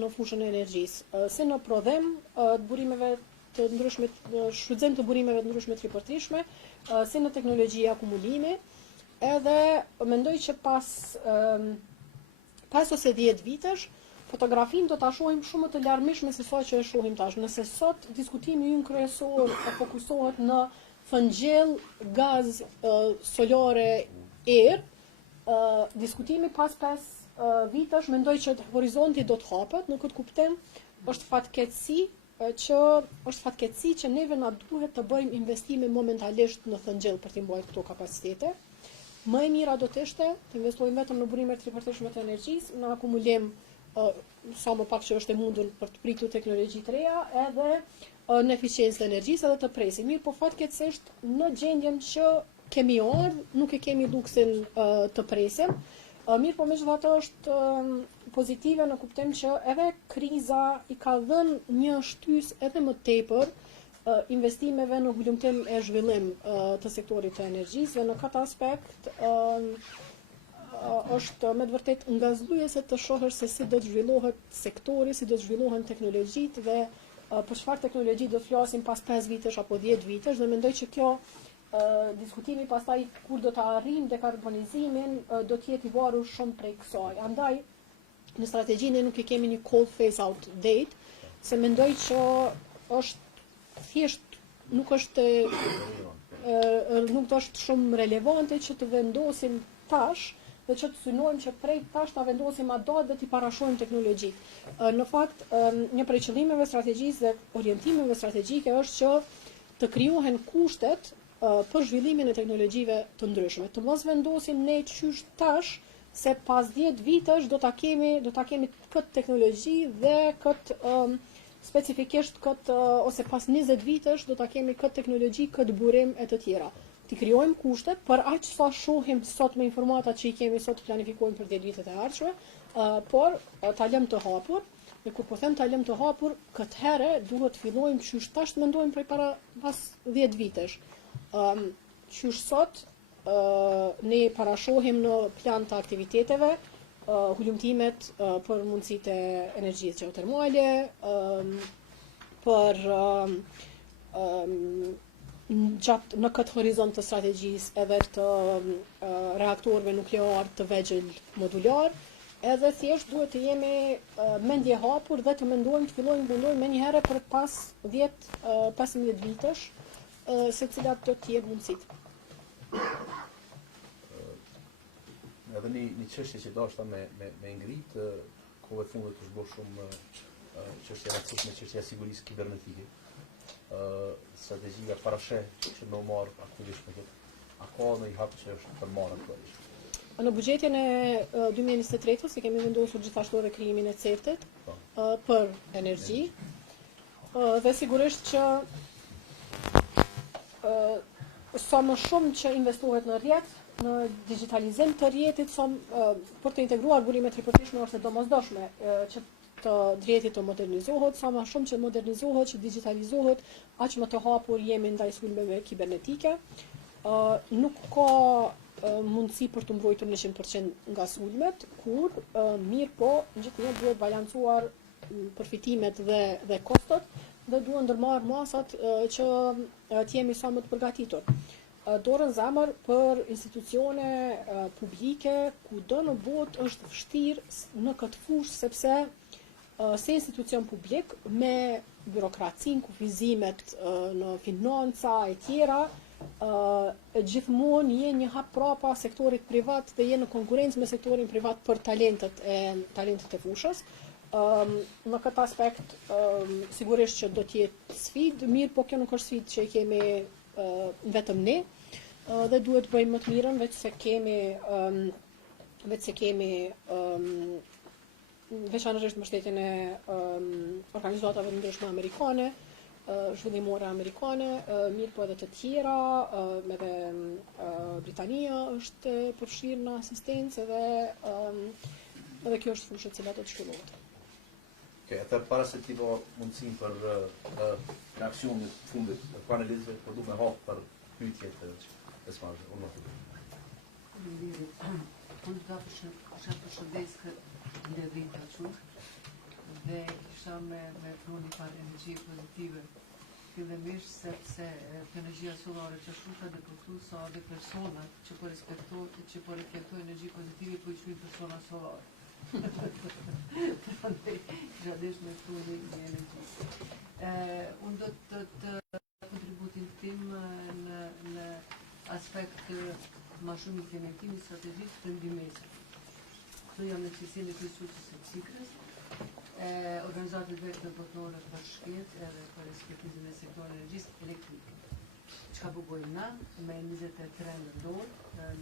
në fushën e energjisë, si në prodhem të burimeve të ndryshme, shfrytëzim të burimeve të ndryshme tripërtrishme, si në teknologji akumulimi, edhe mendoj që pas 5 ose 10 vitesh, fotografin do ta shohim shumë më të larmishme se sa që e shohim tash. Nëse sot diskutimi ynë kryesor fokusohet në fëngjell, gaz, solare, erë, diskutimi pas 5 vitesh mendoj që horizonti do të hapet në këtë kuptim. Është fatkeqësi që neve na duhet të bëjmë investime momentalisht në fëngjell për të mbajtur këto kapacitete. Më e mira do të ishte të investojmë vetëm në burime tripërtrishme të energjisë, në akumulim sa më pak që është e mundur për të pritur teknologji të reja, edhe në eficiencë të energjisë edhe të presim. Mirë, po fatkeqësisht në gjendjen që kemi ardhur, nuk e kemi luksin të presim. Mirë, po megjithatë është pozitive në kuptim që edhe kriza i ka dhënë një shtysë edhe më tepër investimeve në hulumtim e zhvillim të sektorit të energjisë, dhe në këtë aspekt është me të vërtet ngazëlluese të shohësh se si do të zhvillohet sektori, si do të zhvillohen teknologjitë dhe për çfarë teknologji do të flasim pas 5 vitesh apo 10 vitesh, dhe mendoj që kjo diskutimi pastaj kur do të arrijmë dekarbonizimin do të jetë i varur shumë prej kësaj. Andaj në strategjinë nuk e kemi një cold phase out date, se mendoj që është thjesht nuk është shumë relevante që të vendosim tash dhe që të synojmë që prej tash ta vendosim atë datë dhe t'i parashohim teknologji. Në fakt, një prej qëllimeve strategjisë dhe orientimeve strategjike është që të krijohen kushtet për zhvillimin e teknologjive të ndryshme. Të mos vendosim ne qysh tash se pas 10 vitesh do ta kemi këtë teknologji dhe këtë specifikisht këtë ose pas 20 vitesh do ta kemi këtë teknologji, këtë burim e të tjera. Ti krijojmë kushtet për aq sa shohim sot me informatat që i kemi sot, planifikojmë për 10 vitet e ardhshme, por ta lëm të hapur. Dhe kur po them ta lëm të hapur, këtë herë duhet të fillojmë qysh tash mendojmë prej para pas 10 vitesh. Qysh sot ne parashohim në plan të aktiviteteve hulumtimet për mundësitë e energjisë geotermale, për në këtë horizont të strategjisë edhe të reaktorëve nuklear të vegjël modular, edhe thjesht duhet të jemi mendje hapur dhe të mendojmë, të fillojmë mendojmë me një herë për pas 10-15 vitesh se cilat do të jenë mundësitë. Edhe një çështje që dashta me ngrit, kohë e fundit është bërë shumë çështje rastësishme, çështja e sigurisë kibernetike. Strategjia parasheh që më marr aktivisht me këtë. A ka ndonjë hap që është për marrë aktualisht? Në buxhetin e 2023-s kemi vendosur gjithashtu edhe krijimin e CEFT-it për energji. Dhe sigurisht që sa më shumë që investohet në rrjet, në digitalizim të rrjetit, për të integruar bulimet ripërtishme është domosdoshme që të rrjetit të modernizohet, sa më shumë që modernizohet, që digitalizohet, aq më të hapur jemi ndaj sulmeve kibernetike. Nuk ka mundësi për të mbrojtur 100% nga sulmet, kur mirë po gjithnjë duhet balancuar përfitimet dhe kostot dhe duhet ndërmarr masat që të jemi sa më të përgatitur. Dorën zemër për institucione publike, kudo në botë është vështirë në këtë fushë, sepse se institucion publik me byrokracinë, kufizimet në financa e tjera, gjithmonë je një hap prapa sektorit privat dhe je në konkurrencë me sektorin privat për talentet e fushës. Në këtë aspekt sigurisht që do të jetë sfidë, mirë, po kjo nuk është sfidë që i kemi vetëm ne, dhe duhet bëjmë më të mirën veç se kemi veçanërisht mbështetjen e organizatave të ndryshme amerikane, zhvillimore amerikane, mirë po edhe të tjera, edhe Britania është përfshirë në asistencë edhe kjo është fushë e cila do të zhvillohet. Okay, atë para se ti po mundësin për reaksionin e fundit të panelistëve, po du me hapë për pyetjet e smarrë. Unë do të përshëndes këtë mbledhjen të çuar dhe kisha me pru një par energji pozitive. Fillimisht sepse energjia solare që shumë dhe përtu sa dhe personat që po reflektojnë energji pozitive po i shujnë persona solare. Gjadesh me pru një energji. Unë do të kontributin tim në aspekt ma shumë implementimi strategjik të ndimesë. Këtu jam në qësinë e kryesutës e Cikrës, organizatet vetë botërore për shkencë edhe për ekspertizën e sektorit energjisë elektrike. Çka po bëjmë na me 23 nëntor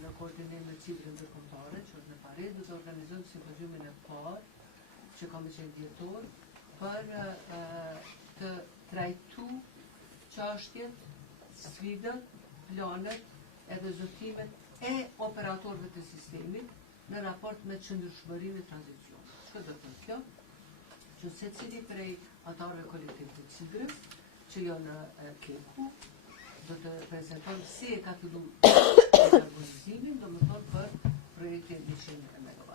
në koordinim me Ciprën ndërkombëtare, që është në Paris, do të organizojmë simpoziumin e parë, që ka më qenë dhjetor, për të trajtu çështjet, sfidat, planet edhe zotimet e operatorëve të sistemit në raport me qëndrueshmërinë e tranzicionit. Çka do të thotë kjo? Që secili prej anëtarëve kolektiv të Ciprës, që janë Keku, do të prezentojmë si e ka fillu dekarbonizimin, do më thonë për projektin 100 MW.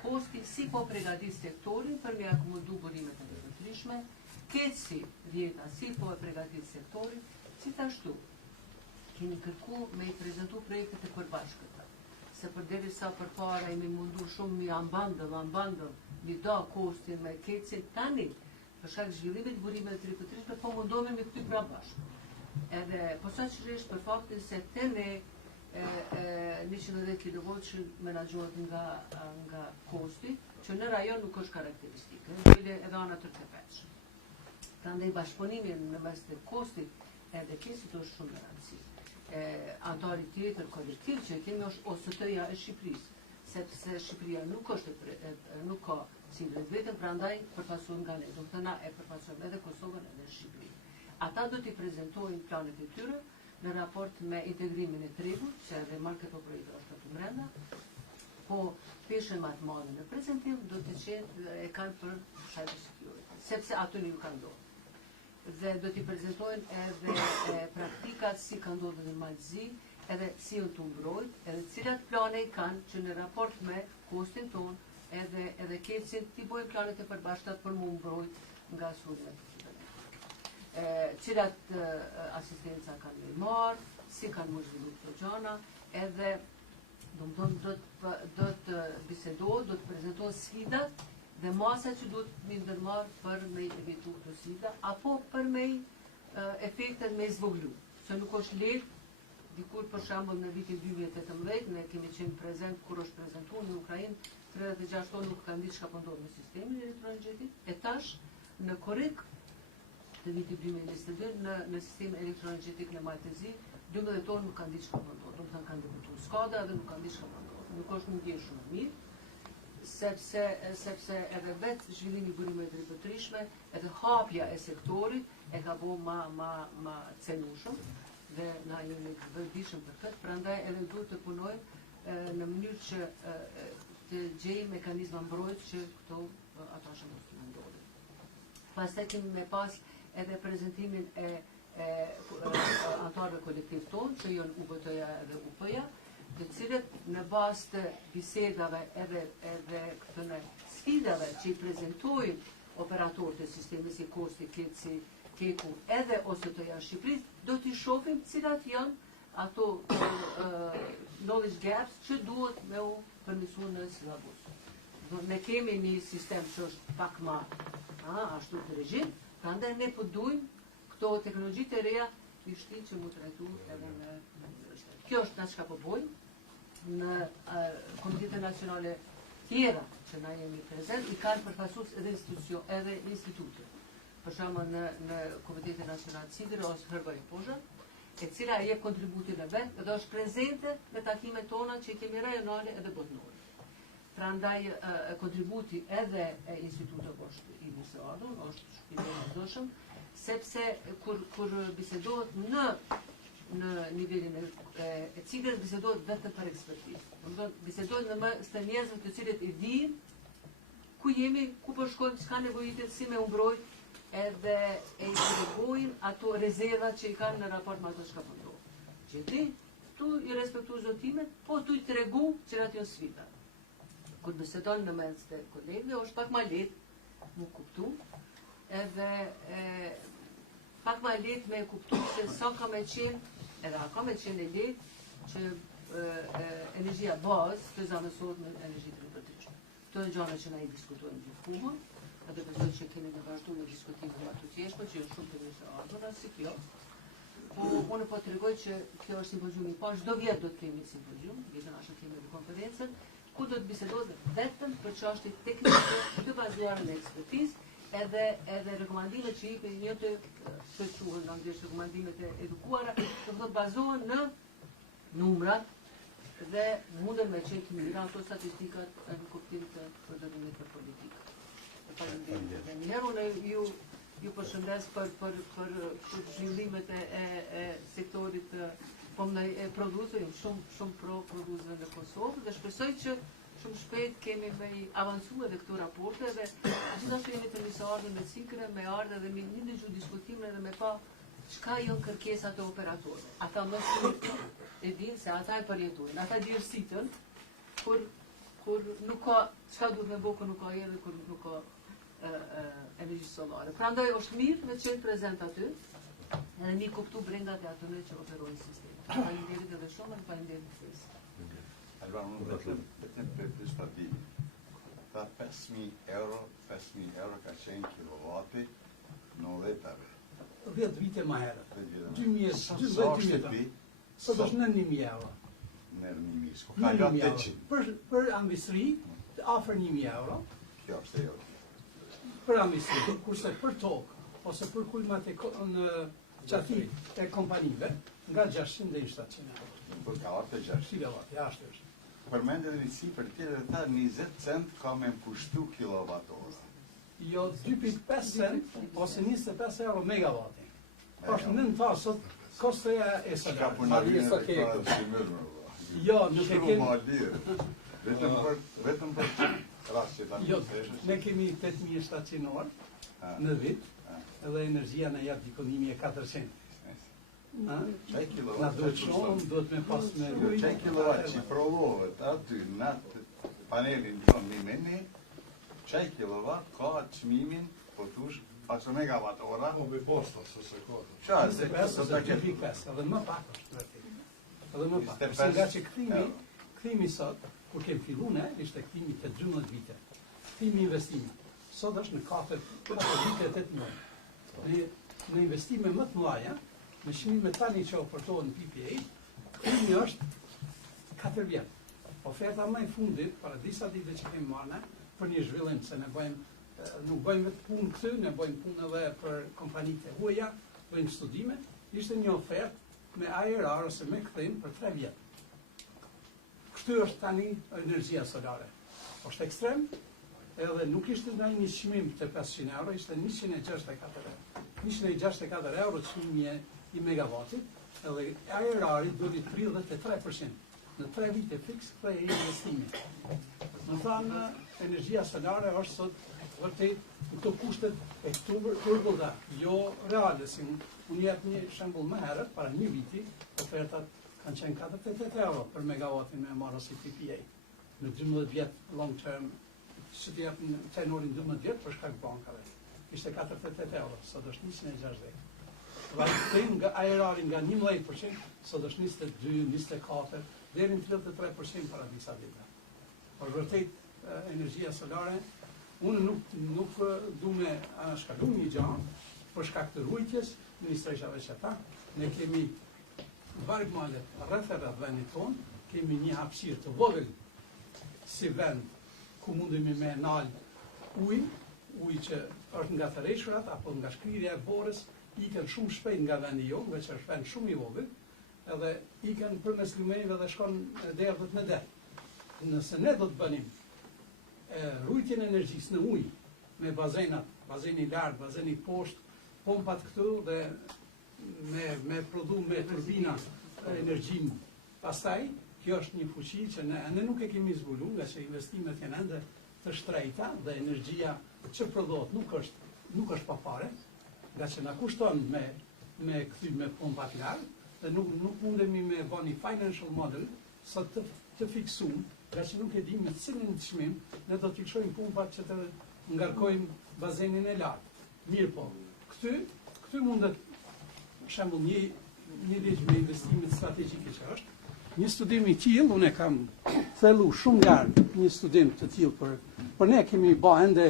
Kosti si po përgatit sektorin për me akomodu burimet e ndërtërishme, si rjeta si po e përgatit sektorin, gjithashtu kemi kërku me i prezentu projektet e përbashkëta. Se përderisa përpara imi mundu shumë mi unbundle, mi da kostin me kecin, tani, për shkak zhvillimit burimet e ndërtërishme, po mundohemi me këty pra bashkë. Edhe posaçërisht për faktin se te ne 110 kW që menaxhohet nga kosti, që në rajon nuk është karakteristike, në edhe ana tërtepeshme. Prandaj bashkëpunimi në mes të kostit edhe kesit është shumë në rëndësi. Antari tjetër kolektiv që kemi është OST-ja e Shqipërisë, sepse Shqipëria nuk ka sindret vetëm, prandaj përfaqësohet nga ne. Do të na e përfaqësojmë edhe Kosovën edhe Shqipërinë. Ata do t'i prezentojnë planet e tyre në raport me integrimin e tregut, që edhe market operator është të mrenda, po peshën më të madhe në prezentim do të qenë e kanë për cyber security, sepse ato nuk kanë ndodhur. Dhe do t'i prezentojnë edhe praktikat si ka ndodhur në Malzi, edhe si janë të mbrojt, edhe cilat plane i kanë që në raport me kostin ton, edhe kecin t'i bojnë planet e përbashkët për mu mbrojt nga sulmet. cilat asistenca kanë me marë, si kanë më zhvillu këto gjana, edhe do të bisedohet, do të prezentohet sfidat dhe masa që do të mi ndërmarë për me evitu këto sfida, apo për me efektet me zvoglu. Se nuk është lehtë, dikur për shembull në vitin 2018 ne kemi qenë prezent kur është prezentuar në Ukrainë 36 tonë nuk kanë ditë çka po ndodh me sistemin elektroenergjetik, e tash në korrik të vitit 2022 në sistemin elektroenergjetik në Maltezi 12 tonë nuk kanë ditë çka po ndodh, do të thënë kanë debutuar skada dhe nuk kanë ditë çka po ndodh. Nuk është një gjë shumë e mirë, sepse edhe vetë zhvillimi i burimeve të ripëtrishme, edhe hapja e sektorit e ka bo ma cenushëm dhe na jemi vërdishëm për këtë, prandaj edhe duhet të punojmë në mënyrë që të gjejmë mekanizma mbrojtës që këto ato që mos të ndodhin. Pastaj kemi me pas edhe prezentimin e anëtarëve kolektiv tonë, që janë UBT-ja edhe UP-ja, të cilët në bazë të bisedave edhe këtëne sfidave që i prezentojnë operatorët e sistemit si Kosti, Keci, Keku edhe OST-ja Shqipërisë, do t'i shohim cilat janë ato knowledge gaps që duhet me u përmisu në silabus. Ne kemi një sistem që është pak ma ashtu të regjim, prandaj ne po duajmë këto teknologjitë e reja i shtin që mu të trajtu edhe në universitet. Kjo është na çka po bojmë në Komitetet Nacionale tjera që na jemi prezent, i kanë përfaqësues edhe institute. Për shembull në Komitetin Nacional Sidër ose Hërgoj Pozha, e cila jep kontributin e vet dhe është prezente në takimet tona që kemi rajonale edhe botnore. Prandaj kontributi edhe e instituteve është i mësuar, është i dobishëm, sepse kur bisedohet në nivelin e cilës bisedohet vetëm për ekspertizë. Bisedohet në mes të njerëzve të cilët e dinë ku jemi, ku po shkojmë, çka nevojitet, si me umbrojt, edhe e i tregojnë ato rezervat që i kanë në raport me ato çka po ndodh. Që ti tu i respektu zotimet, po tu i tregu cilat janë sfidat. Kur bisedon në mes të kolegëve është pak më lehtë mu kuptu, edhe pak më lehtë me kuptu se sa ka me qenë, edhe ka me qenë e lehtë që energjia bazë të zamësohet në energji të ripëtrishme. Këto e gjana që na i diskutojnë në punën, edhe besoj që kemi në vazhdu në diskutime më të tjeshme, që është shumë të njëse ardhura si kjo. Po, unë po të regoj që kjo është simpozium i parë, çdo vjet do të kemi simpozium, vjetën ashtë kemi në konferencën, ku do të bisedohet vetëm për çështje teknike të bazuara në ekspertizë, edhe rekomandimet që jepin një të quhen në anglisht rekomandimet e edukuara, do të bazohen në numrat dhe munden me qenë të mira ato statistikat në kuptim të përdorimit të politikë. Dhe njëherë unë ju përshëndes për zhvillimet e sektorit produsve, shumë pro produsve në Kosovë, dhe shpresoj që shumë shpejt kemi me i avancu edhe këto raporte dhe gjithashtu jemi të njësë ardhe me cikre, me ardhe dhe me një dëgju diskutime dhe me pa çka janë kërkesat e operatorëve. Ata më shumë e dinë se ata e përjetojnë, ata djersitën, kur nuk ka, çka duhet me bo, kur nuk ka edhe, kur nuk ka energji solare. Prandaj është mirë me qenë prezent aty, edhe mi kuptu brendat e atyre që operojnë sistemi. Faleminderit edhe shumë, dhe faleminderit të fesë. Allora, unë vetëm për stativi. Ta 5.000 euro ka qenë kilovati në vetave. 10 vite më herët. 12 vite. Sot është në 1.000 euro. Në 1.000, s'ko ka nga 800. Për ambistri, afër 1.000 euro. Kjo është euro. Për ambistri, kurse për tokë, ose për kulmat në qati e kompanive, nga 600 dhe 700 euro. Për ka orë të 600. Kilovati, ashtë është. Përmendë një cifër tjere dhe tha 20 cent ka me mpushtu kilovatora. Jo, 2.5 cent ose 25 euro megavati. Është në në tasët, kosteja e së Ka për në vjen dhe ka si mërë. Jo, nuk e kemi... Vetëm për rast që ta Jo, ne kemi 8.700 orë në vit, edhe energjia në jep dikon 1.400. Qaj kilovat? Na duhet shumë, duhet me pas me... Qaj kilovat që i prolohet aty në panelin tonë një meni, qaj kilovat ka qmimin, po tush, 4 megawatt ora. Po me posta, se kota. Qa, se Pesë, do të 5, edhe më pak është vërtet. Edhe më pak. Se nga që kthimi sot, kur kem fillu ne, ishte kthimi të 12 vite. Kthimi investimi. Sot është në 4 vite, 8 muaj. Në investime më të mëdha, me çmime tani që ofertohen në PPA, kthimi është 4 vjet. Oferta më e fundit, para disa ditë që kemi marrë për një zhvillim, se ne nuk bëjmë vetë punë këtu, ne bëjmë punë edhe për kompanitë e huaja, bëjmë studime, ishte një ofertë me IRR ose me kthim për 3 vjet. Kështu është tani energjia solare. Është ekstrem, edhe nuk ishte ndaj një çmim të 500 euro, ishte 164 euro. 164 euro çmimi i megavatit, edhe IRR-i doli 33%. Në 3 vite fiks kthej investimi. Më thanë, energjia solare është sot vërtet në këto kushtet e turbullta, jo reale, si unë jep një shembull më herët, para një viti, ofertat kanë qenë 48 euro për megavatin me marrë si PPA. Në 12 vjet long term, që të jep në tenorin 12 vjet për shkak bankave. Ishte 48 euro, sot është 160. Dhe kthejmë nga IRR-i nga 11%, sot është 22, 24, deri në 33% para disa vite. Por vërtet energjia solare, unë nuk du me anashkalu një gjanë, për shkak të rujtjes, ministreshave që ta, ne kemi vargmalet rreth vendit tonë, kemi një hapësirë të vogël si vend ku mundemi me nal ujë që është nga thereshrat apo nga shkrirja e borës, ikën shumë shpejt nga vendi jonë, veç është vend shumë i vogël, edhe ikën përmes lumejve dhe shkon derdhët me det. Nëse ne do të bënim rujtjen e energjisë në ujë, me bazenat, bazeni lartë, bazeni poshtë, pompat këtu dhe me prodhu me turbina energjin. Pastaj, kjo është një fuqi që ne nuk e kemi zbulu, nga që investimet janë ende të shtrejta dhe energjia që prodhohet nuk është pa fare, nga që na kushton me kthy me pompat lartë, dhe nuk mundemi me bë një financial model sa të fiksum, nga që nuk e dim me cilin çmim ne do të fiksojmë pompat që të ngarkojmë bazenin e lartë. Mirë po, këty mundet, për shembull, një ligj me investimet strategjike që është, një studim i tillë, unë e kam thellu shumë larg një studim të tillë për ne kemi bë ende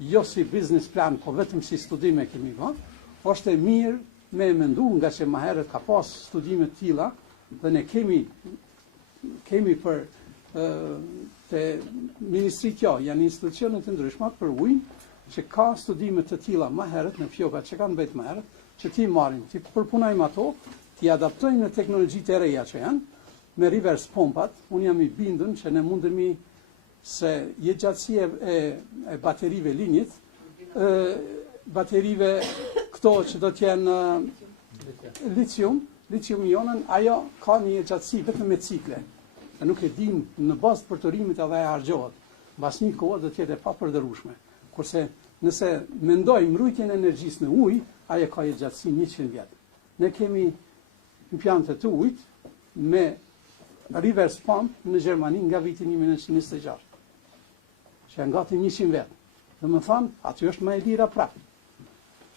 jo si business plan, po vetëm si studime kemi bë, është e mirë me mendu nga që më herët ka pas studime të tilla dhe ne kemi për te ministri kjo, janë institucione të ndryshme për ujin, që ka studime të tilla më herët në fjokat që kanë bëjt më herët, që ti marrim, ti përpunojmë ato, ti adaptojmë në teknologjitë e reja që janë, me reverse pompat, unë jam i bindën që ne mundemi se jetëgjatësia e baterive linjit, baterive këto që do t'jenë licium-ionën, ajo ka një jetëgjatësi vetëm me cikle. E nuk e dim në bazë të përdorimit edhe e hargjohet. Mbas një kohë do t'jetë e papërdorshme. Kurse nëse mendojmë mbrojtjen e energjisë në ujë, ajo ka jetëgjatësi 100 vjet. Ne kemi impiante të ujit me reverse pump në Gjermani nga viti 1926. Që janë gati 100 vjet. Dhe më thanë, aty është më e lira prapë.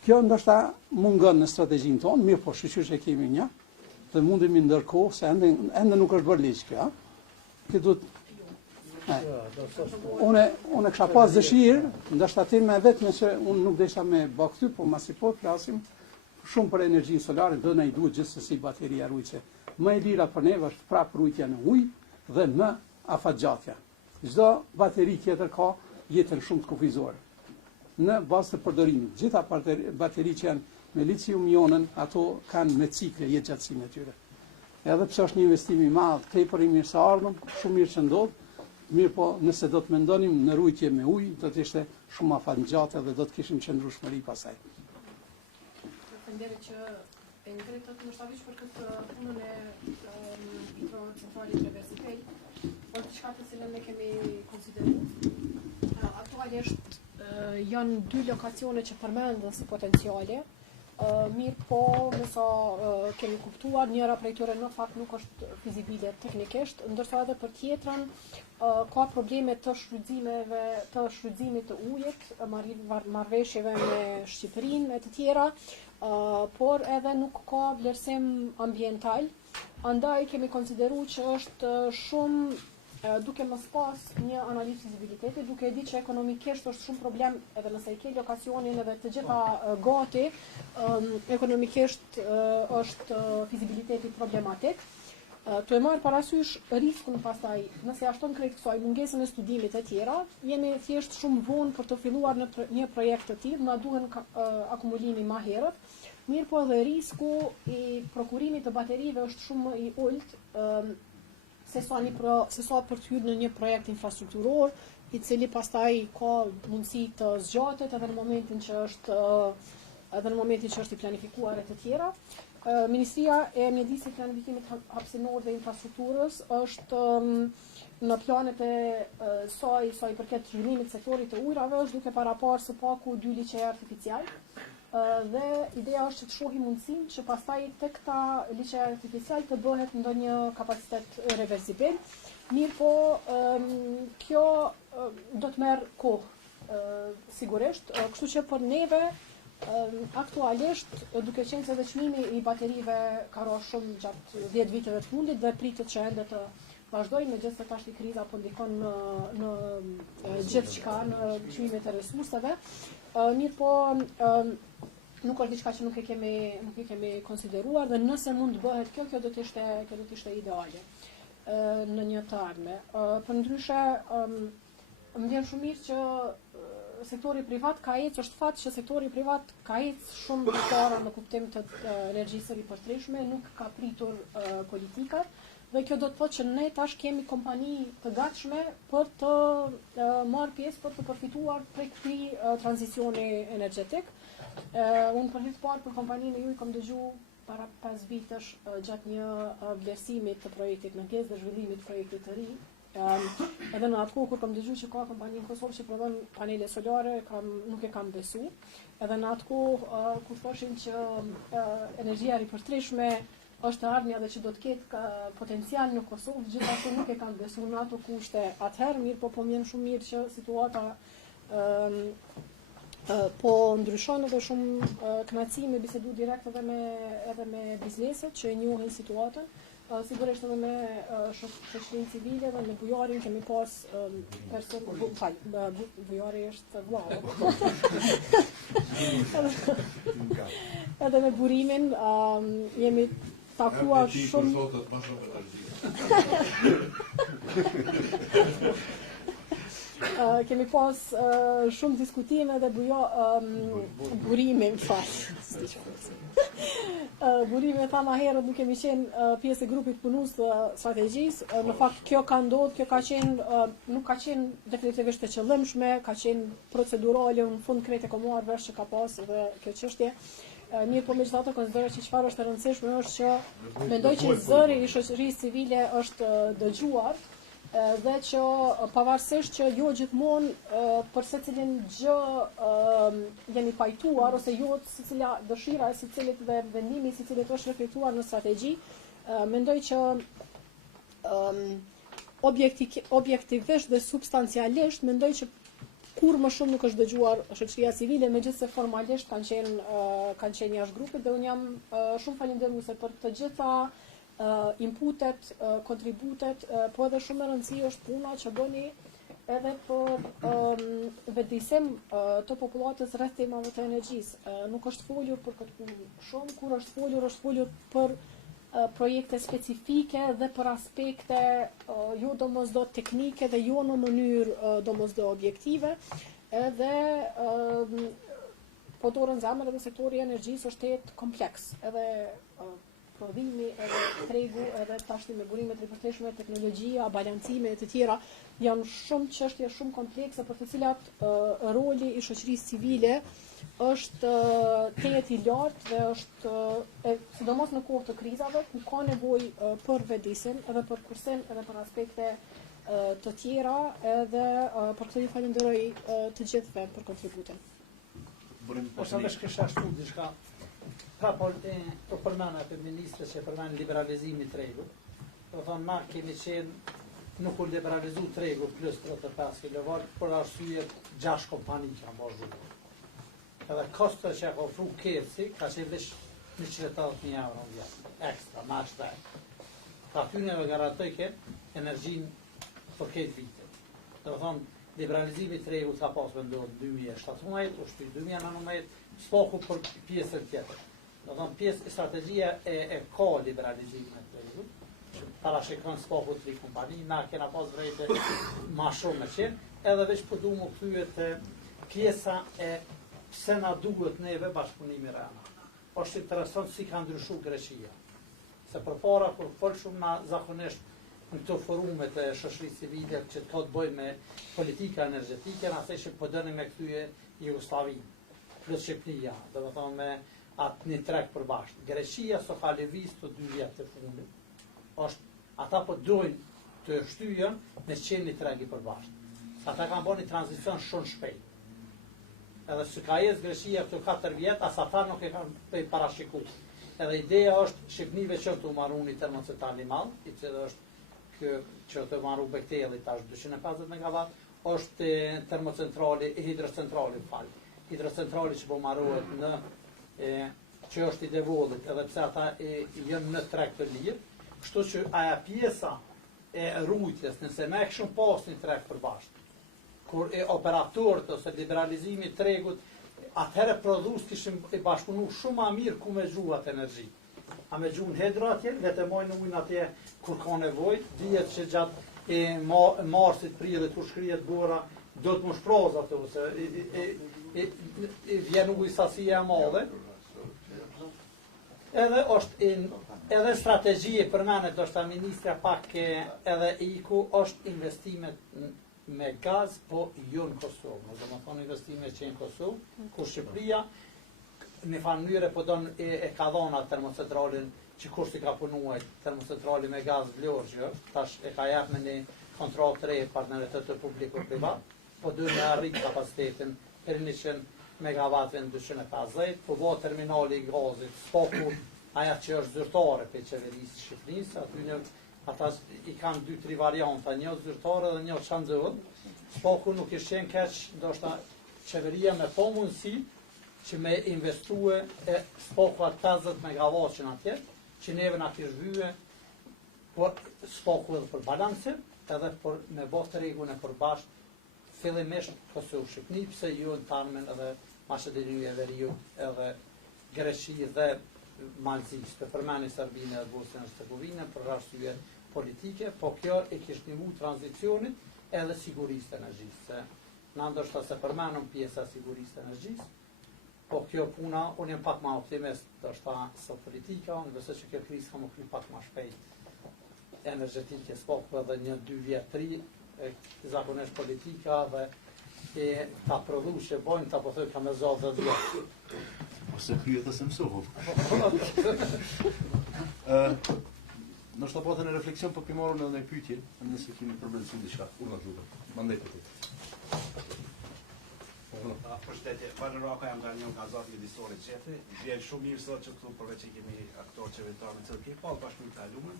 Kjo ndoshta mungon në strategjinë tonë, mirë po shqyqysh e kemi një, dhe mundemi ndërkohë, se ende nuk është bërë ligj kjo. Unë kisha pas dëshirë, ndoshta ti me vetëm që unë nuk desha me bë këty, po masi po flasim shumë për energjinë solare, do na i duhet gjithsesi bateria rujtëse. Më e lira për neve është prapë rujtja në ujë dhe më afatgjatja. Çdo bateri tjetër ka jetën shumë të kufizore. Në bazë të përdorimit, gjitha bateri që janë me licium-ionën, ato kanë me cikle jetëgjatësinë e tyre. Edhe pse është një investim i madh, tepër i mirëseardhëm, shumë mirë që ndodh, mirë po nëse do të mendonim në rujtje me ujë, do të ishte shumë afatgjatë dhe do të kishim qëndrueshmëri pasaj. Përfënderit që e ngritët në shtavish për këtë punën e hidrocentralit reversipej, por të shka të cilën ne kemi konsideru. Aktualisht janë 2 lokacione që përmendën si potenciale, mirë po, me sa kemi kuptuar, njëra prej tyre në fakt nuk është fizibile teknikisht, ndërsa edhe për tjetrën ka probleme të shfrytëzimit të ujit, marrëveshjeve me Shqipërinë e të tjera, por edhe nuk ka vlerësim ambiental. Andaj kemi konsideruar që është shumë duke mos pas një analizë fizibiliteti, duke e di që ekonomikisht është shumë problem, edhe nëse i ke lokacionin edhe të gjitha gati, ekonomikisht është fizibiliteti problematik. Të e marrë parasysh riskun pastaj, nëse ja shton krejt kësaj mungesën e studimit e tjera, jemi thjesht shumë vonë për të filluar në një projekt të tillë, na duhen akumulimi më herët. Mirë po edhe risku i prokurimit të baterive është shumë i ulët, se sa për të hyrë në një projekt infrastrukturor, i cili pastaj ka mundësi të zgjatet edhe në momentin që është i planifikuar e të tjera. Ministria e Mjedisit, Planifikimit Hapësinor dhe Infrastrukturës është në planet e saj i përket zhvillimit sektorit të ujrave, është duke paraparë së paku 2 liçe artificial. Dhe ideja është që të shohim mundësinë që pastaj të këta liçe artificial të bëhet ndonjë kapacitet reversibil. Mirë po, kjo do të merr kohë, sigurisht, kështu që për neve aktualisht, duke qenë se dhe çmimi i baterive ka rënë shumë gjatë 10 viteve të fundit dhe pritet që ende të vazhdojnë, megjithëse tash kriza po ndikon në gjithçka, në çmimet e resurseve. Mirë po, nuk është diçka që nuk e kemi konsideruar, dhe nëse mund të bëhet kjo do të ishte ideale në një të ardhme. Përndryshe, më vjen shumë mirë që sektori privat ka ecë, është fat që sektori privat ka ecë shumë para në kuptim të energjisë së ripërtreshme, nuk ka pritur politikat. Dhe kjo do të thotë që ne tash kemi kompani të gatshme për të marrë pjesë, për të përfituar prej këtij tranzicioni energjetik. Unë për herë të parë për kompaninë e juaj kam dëgjuar para 5 vitesh gjatë një vlerësimi të projektit në Gez dhe zhvillimit të projektit të ri. Edhe në atë kohë kur kam dëgjuar që ka kompani në Kosovë që prodhon panele solare, nuk e kam besu. Edhe në atë kohë kur thoshin që energjia e ripërtreshme është ardhmja dhe që do të ketë potencial në Kosovë, gjithashtu nuk e kam besu në ato kushte atëherë, mirë po më vjen shumë mirë që situata po ndryshon edhe shumë kënaqësi me bisedu direkt edhe me bizneset që e njohin situatën. Sigurisht edhe me shoqërinë civile dhe me bujarin kemi pas bujari është vlau. Edhe me burimin jemi takuar shumë. Kemi pas shumë diskutime dhe burime më fal. Burime tha ma herët nuk kemi qenë pjesë e grupit punues të strategjisë. Në fakt kjo ka ndodhur, kjo ka qenë nuk ka qenë definitivisht e qëllimshme, ka qenë procedurale, në fund krejt e komuar vesh që ka pas edhe kjo çështje. Mirë po megjithatë konsideroj që çfarë është e rëndësishme është që mendoj që zëri i shoqërisë civile është dëgjuar dhe që pavarësisht që jo gjithmonë për secilin gjë jemi pajtuar ose jo secila dëshira e secilit dhe vendimi i secilit është reflektuar në strategji, mendoj që objektivisht dhe substancialisht mendoj që kur më shumë nuk është dëgjuar shoqëria civile, megjithëse formalisht kanë qenë jashtë grupit dhe unë jam shumë falënderuese për të gjitha inputet, kontributet, po edhe shumë e rëndësishme është puna që bëni edhe për vetëdijsim të popullatës rreth temave të energjisë. Nuk është folur për këtë punë shumë, kur është folur për projekte specifike dhe për aspekte jo domosdo teknike dhe jo në mënyrë domosdo objektive. Edhe po dorën zemër edhe sektori i energjisë është jetë kompleks. Edhe prodhimi, edhe tregu, edhe tashti me burime të ripërtreshme, teknologjia, balancime e të tjera, janë shumë çështje shumë komplekse për të cilat roli i shoqërisë civile është tejet i lartë dhe është sidomos në kohë të krizave ku ka nevojë për vetëdijsim, edhe për kursim, edhe për aspekte të tjera, edhe për këtë ju falenderoj të gjithëve për kontributin. Ose vesh kisha shtu diçka Pra, po përmena për ministre që përmena liberalizimi i tregut. Do thonë, na kemi qenë nuk u liberalizu tregu plus 35 kW, për arsye 6 kompani që kanë bërë. Edhe kosto që ka ofru Kersi, ka qenë vesh 180.000 euro në vjetë, ekstra, ma që dhe. Ka ty në garantoj ke energjin për këtë vite. Do thonë, liberalizimi tregu ka pas vendohet 2017, u shty 2019, stoku për pjesën tjetër. Do thonë, strategjia e ka liberalizimin e tregu, parashikon stoku të 3 kompani, na kena pas vrejtë ma shumë me qenë, edhe veç për du më këthyet pjesa e pse na duhet neve bashkëpunimi rana. Është interesant si ka ndryshu Greqia. Se për para, kur folë shumë na zakonisht në këto forumet e shoqërisë civile që të ka të bëjë me politika energjetike, na theshë po dëni me këthyje Jugoslavinë, plus Shqipëria, dhe më thonë me atë një trek përbashkët. Greqia së ka lëviz të 2 vjetë të fundit. Ata po dojnë të shtyjen me qenë një tregi përbashkët. Ata kanë bërë një tranzicion shumë shpejt. Edhe që ka jesë Greqia këto 4 vjetë, as ata nuk e kanë parashiku. Edhe ideja është Shqipnive që të marru një termocentrali madh, i cilë është që të marru Bekteli tash 250 MW, është termocentrali, hidrocentrali, hidrocentrali që po marruhet në që është i devollit, edhe pse ata jënë në treg të lirë, kështu që aja pjesa e rrujtjes, nëse me këshëm pas një treg përbashkët, kur operatorët ose liberalizimi tregut, atëherë prodhus kishim bashkëpunu shumë ma mirë ku me gjuat energji. A me gjuën hedro atje, vetemojnë ujnë atje kur ka nevojt, dijet që gjatë marsit, prillit, kur shkrijet bora, do të më shproz ato, se vjen ujë sasia e madhe. Edhe strategji për mene, do shta ministra pak edhe iku, është investimet me gaz, po jo në Kosovë. Do më thonë investimet që në Kosovë, kur Shqipëria, në mënyrë po donë e ka dhona termocentralin, që kur si ka punuaj termocentrali me gaz Vlorë që është, tash e ka jep me një kontrat të re partneritet të publiko-privat, po dojnë me arrit kapacitetin për 100 MW në 250, po bo terminali i gazit, stoku, aja që është zyrtare për qeverisë Shqipërisë, aty një, ata i kanë 2-3 varianta, një zyrtare dhe një çandëvët, stoku nuk ishtë qenë keq, ndoshta qeveria me po mundësi, që me investue stoku atë 50 MW që në atje, që neve në atë vyë, por stoku edhe për balancin, edhe për me bo të regun e përbashkë, fillimisht Kosovë Shqipni, pse ju në Tarmen edhe Maqedoni e Veriut edhe Greqi dhe Malzis, për përmeni Serbinë edhe Bosnjën e Hercegovinën për arsye politike, po kjo e kishtë nivu tranzicionit edhe sigurisë të energjisë. Se na ndoshta se përmenëm pjesa sigurisë të energjisë, po kjo puna, unë jem pak ma optimist, ndoshta së politika, unë besoj që kjo krizë ka më kry pak ma shpejt energjetike, s'poko edhe 1-2 vjet 3, zakonisht politika dhe ta prodhu që bojnë, ta po thëj ka me zotë dhe dhjetë. Ose kryet dhe se mësohu. Nështë të patë në refleksion për këmarru në pyetje, nëse kemi problemësim diçka. Unë të lutem. Mandej për ti. Përshëndetje, Valë Raka jam nga një nga zati edisore qete. Vjen shumë mirë sot që këtu përveç që kemi aktor qevetar në cilë kemi palë bashkë të alumën.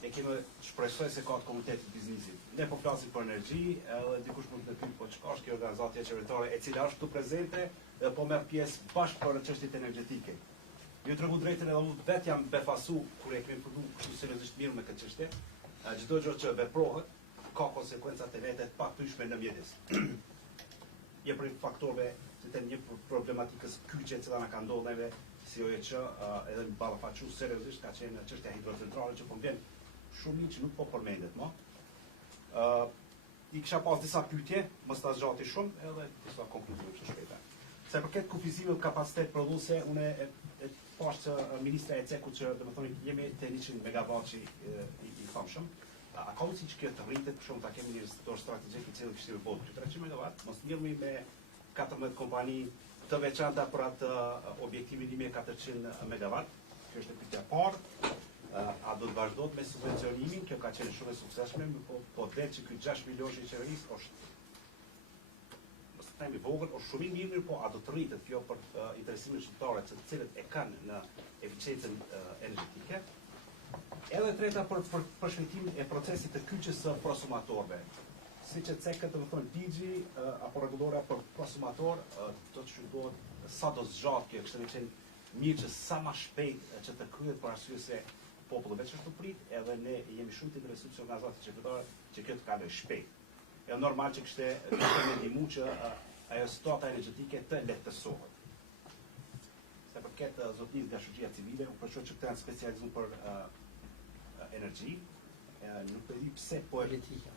E kemi shpresoj se ka të komunitetit biznisit. Ne po flasim për energji, edhe dikush mund të pyet po çka është kjo organizatje qeveritare e cila është këtu prezente dhe po merr pjesë bashkë për çështjet energjetike. Ju tregu drejtën edhe unë vetë jam befasu kur e kemi përdu kështu seriozisht mirë me këtë çështje. Çdo gjë që veprohet ka konsekwenca të vete të paktyshme në mjedis. Je për faktorëve që të një problematikës kyçe e cila na ka ndodhur neve si OEQ edhe në ballafaqu seriozisht ka qenë çështja hidrocentrale që po vjen shumë që nuk po përmendet më. I kisha pas disa pyetje, mos ta zgjati shumë, edhe disa konkluzime të shpejta. Se përket kufizimit të kapacitet prodhuese, unë e pash që ministra e cekut që domethënë jemi te 100 MW që i famshëm. A ka mundësi që kjo të rritet, për shumë ta kemi një investitor strategjik i cili kishte me botë 300 MW, mos mirëmi me 14 kompani të veçanta për atë objektivin 1400 MW. Kjo është pyetja e parë. A do të vazhdojnë me subvencionimin, kjo ka qenë shumë e suksesshme, po vetë që ky 6 milion që i qeverisë është themi vogël, është shumë i mirë, po a do të rritet kjo për interesimin shqiptare të cilët e kanë në eficiencën energjetike. Edhe treta për përshkëtimin e procesit të kyçjes së prosumatorëve. Siç e cekët, domethënë ligji apo rregullora për prosumator do të shqyrtohet sa do zgjat kjo, kështu që mirë që sa më shpejt që të kryhet për arsye se populli veç është të prit, edhe ne jemi shumë të interesuar që organizatat qytetare që kjo të kalojë shpejt. Është normal që kështu do të ndihmu që ajo situata energjetike të lehtësohet. Sa përket zotërisë nga shoqëria civile, u përshkruaj që këta janë specializuar për energji, nuk e di pse po politika.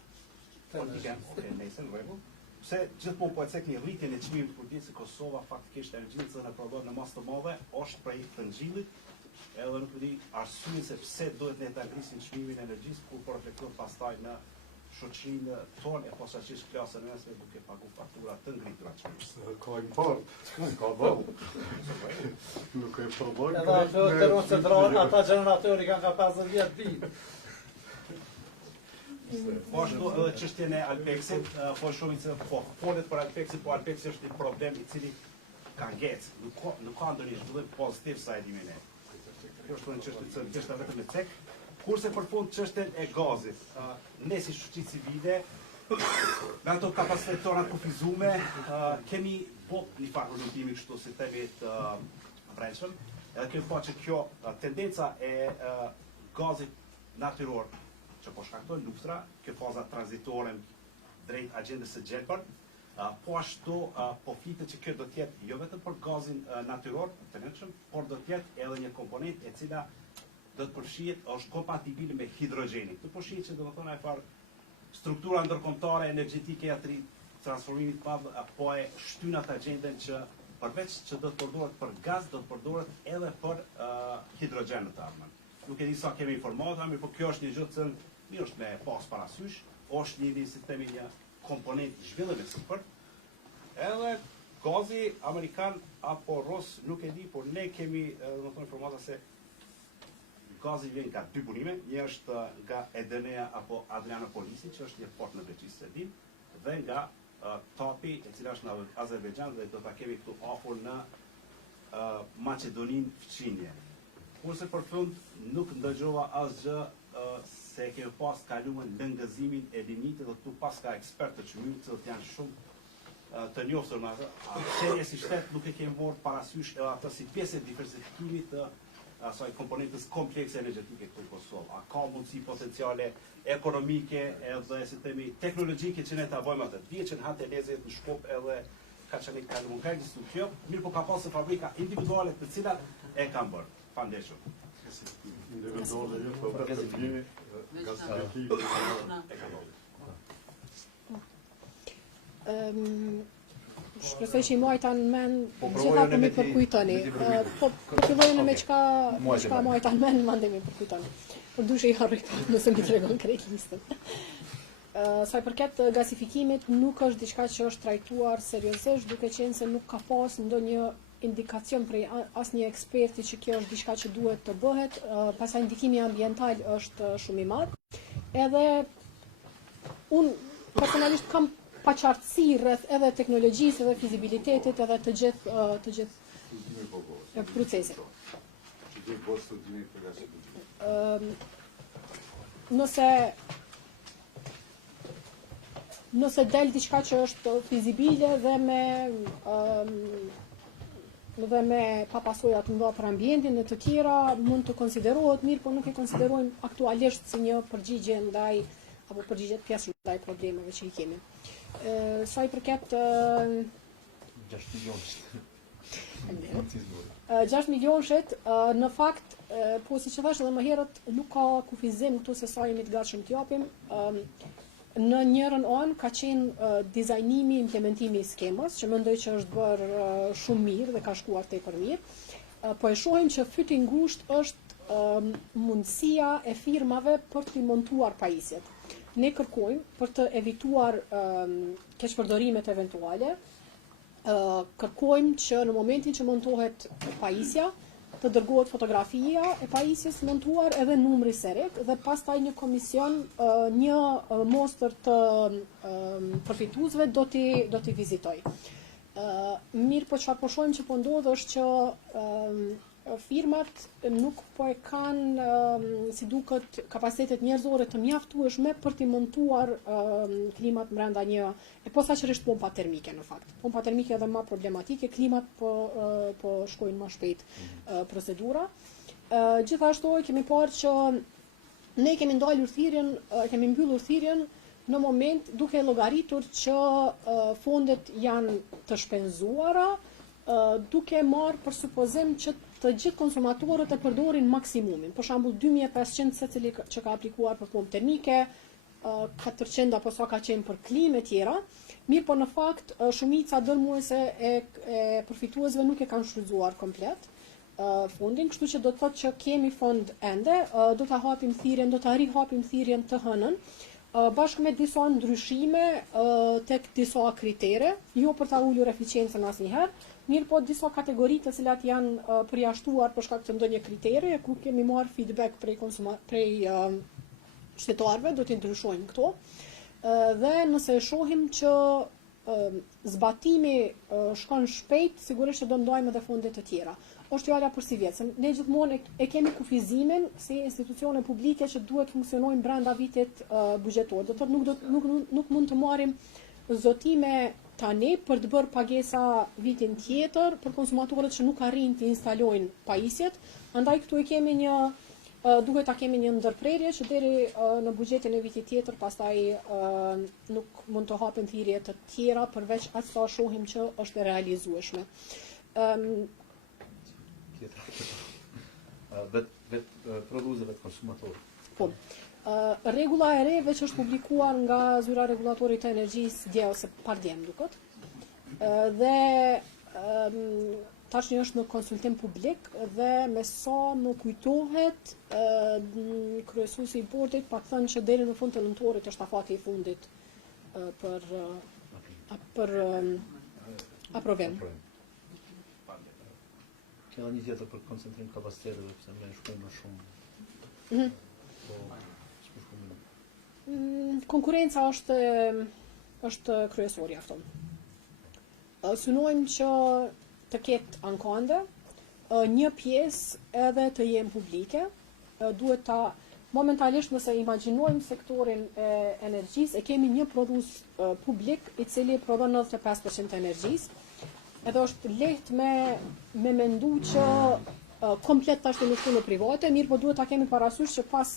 Politika, nëse në rregull. Pse gjithmonë po e cekni rritjen e çmimit kur dihet se Kosova faktikisht energjinë në prodhon në masë të madhe, është prej Frëngjillit, edhe nuk e di arsyeën se pse duhet ne ta ngrisim çmimin e energjisë kur po reflekton pastaj në shoqërinë tonë e posaçërisht klasën e mesme duke pagu faktura të ngritura çmimit. Ka import, ka bëll. Nuk e përboj. Edhe ato terron central, ata generatori kanë ka 50 vjet ditë. Po ashtu edhe çështjen e Alpexit, po shumë se po folet për Alpexit, po Alpexi është një problem i cili ka ngecë, nuk ka ndonjë zhvillim pozitiv sa e dimi ne. Kjo është një çështje që është vetëm me cek. Kurse për fund çështjen e gazit, ne si shoqëri civile, me ato kapacitetet tona kufizume, kemi po një farë orientimi kështu si themi të brendshëm, edhe kemi pa që kjo tendenca e gazit natyror që po shkakton luftra, kjo faza tranzitore drejt agjendës së gjelbër, po ashtu po flitet që kjo do të jetë jo vetëm për gazin natyror, të nënshëm, por do të jetë edhe një komponent e cila do të përfshihet është kompatibile me hidrogjenin. Të përfshihet që do të thonë ai farë struktura ndërkombëtare energjetike e atëri transformimit të madh apo e shtyn atë agjendën që përveç që do të përdoret për gaz, do të përdoret edhe për hidrogjen në të ardhmen. Nuk e di sa kemi informata, por kjo është një gjë që mirë është me pas parasysh, është një si themi një komponent i zhvillimit sipër. Edhe gazi amerikan apo rus nuk e di, por ne kemi domethënë informata se gazi vjen nga dy burime, një është nga Edenea apo Adrianopolisi, që është një port në Greqi, se dim, dhe nga Tapi, e cila është në Azerbajxhan dhe do ta kemi këtu afër në Maqedoninë fqinje. Kurse për fund nuk ndëgjova asgjë se kemi pas kaluar lëngëzimin e limitit dhe këtu pas ka ekspertë të çmimit që janë shumë të njohur në atë. Qenja si shtet nuk e kemi marrë parasysh edhe atë si pjesë e diversifikimit të asaj komponentës komplekse energjetike këtu në Kosovë. A ka mundësi potenciale ekonomike edhe si themi teknologjike që ne ta bëjmë atë. Dihet që në Hantelezet në Shkup edhe ka qenë kaluar ka ekzistuar kjo, mirë po ka pasur fabrika individuale të cilat e kanë bërë. Pandeshur. Individuale jo, po gazifimi. Shpresoj që i majta në men gjitha po mi përkujtoni. Po fillojnë me çka majta në men, mande mi përkujtoni. Por dushe i harroj pa nëse mi tregon krejt listën. Sa i përket gasifikimit, nuk është diçka që është trajtuar seriozisht, duke qenë se nuk ka pas ndonjë indikacion prej asnjë eksperti që kjo është diçka që duhet të bëhet, pastaj ndikimi ambiental është shumë i madh. Edhe unë personalisht kam paqartësi rreth edhe teknologjisë edhe fizibilitetit edhe të gjithë procesit. Nëse del diçka që është fizibile dhe me pa pasoja të mëdha për ambientin dhe të tjera mund të konsiderohet mirë, por nuk e konsiderojmë aktualisht si një përgjigje ndaj apo përgjigje të pjesë ndaj problemeve që i kemi. Sa i përket 6 milionshit, në fakt, po si që thash edhe më herët, nuk ka kufizim këtu se sa jemi të gatshëm të japim. Në njërën anë ka qenë dizajnimi, implementimi i skemës, që mendoj që është bërë shumë mirë dhe ka shkuar tepër mirë. Po e shohim që fyti ngusht është mundësia e firmave për të montuar pajisjet. Ne kërkojmë për të evituar keqpërdorimet eventuale, kërkojmë që në momentin që montohet pajisja, të dërgohet fotografia e pajisjes montuar edhe numri serik dhe pastaj një komision, një mostër të përfituesve do t'i vizitoj. Mirë, po çfarë po shohim që po ndodh është që firmat nuk po e kanë si duket kapacitetet njerëzore të mjaftueshme për t'i montuar klimat brenda një e posaçërisht pompa termike në fakt. Pompa termike edhe më problematike, klimat po shkojnë më shpejt procedura. Gjithashtu kemi parë që ne kemi ndalur thirrjen, kemi mbyllur thirrjen në moment duke llogaritur që fondet janë të shpenzuara, duke marrë për supozim që të gjithë konsumatorët e përdorin maksimumin. Për shembull 2500 secili që ka aplikuar për pompë termike, 400 apo sa ka qenë për klimë e tjera, mirë po në fakt shumica dërmuese e përfituesve nuk e kanë shfrytzuar komplet fondin, kështu që do të thotë që kemi fond ende, do ta hapim thirrjen, do ta rihapim thirrjen të hënën, bashkë me disa ndryshime tek disa kritere, jo për ta ulur eficiencën asnjëherë, mirë po disa kategori të cilat janë përjashtuar për shkak të ndonjë kriteri, ku kemi marrë feedback prej qytetarëve, do t'i ndryshojmë këto. Dhe nëse e shohim që zbatimi shkon shpejt, sigurisht që do ndajmë edhe fonde të tjera. Është fjala për si vjet, ne gjithmonë e kemi kufizimin si institucione publike që duhet funksionojnë brenda vitit buxhetor. Do thotë nuk mund të marrim zotime tani për të bërë pagesa vitin tjetër për konsumatorët që nuk arrin të instalojnë pajisjet. Andaj këtu e kemi duhet ta kemi një ndërprerje që deri në buxhetin e vitit tjetër pastaj nuk mund të hapen thirrje të tjera përveç atë sa shohim që është e realizueshme. Vetë prodhuesve të konsumatorët. Po. Rregulla e re veç është publikuar nga zyra rregullatorit të energjisë dje ose pardjem duket. Dhe tashmë është në konsultim publik dhe me sa më kujtohet kryesuesi i bordit pa thënë që deri në fund të nëntorit është afati i fundit për aprovim. Kena një tjetër për koncentrim kapacitetet, pse më shkojmë më shumë. Konkurenca është kryesori afton. Synojmë që të ketë ankande, një pjesë edhe të jenë publike, duhet ta momentalisht nëse imagjinojmë sektorin e energjisë, e kemi një prodhues publik i cili prodhon 95% e energjisë. Edhe është lehtë me mendu që komplet tash të shkojnë në private, mirë po duhet ta kemi parasysh që pas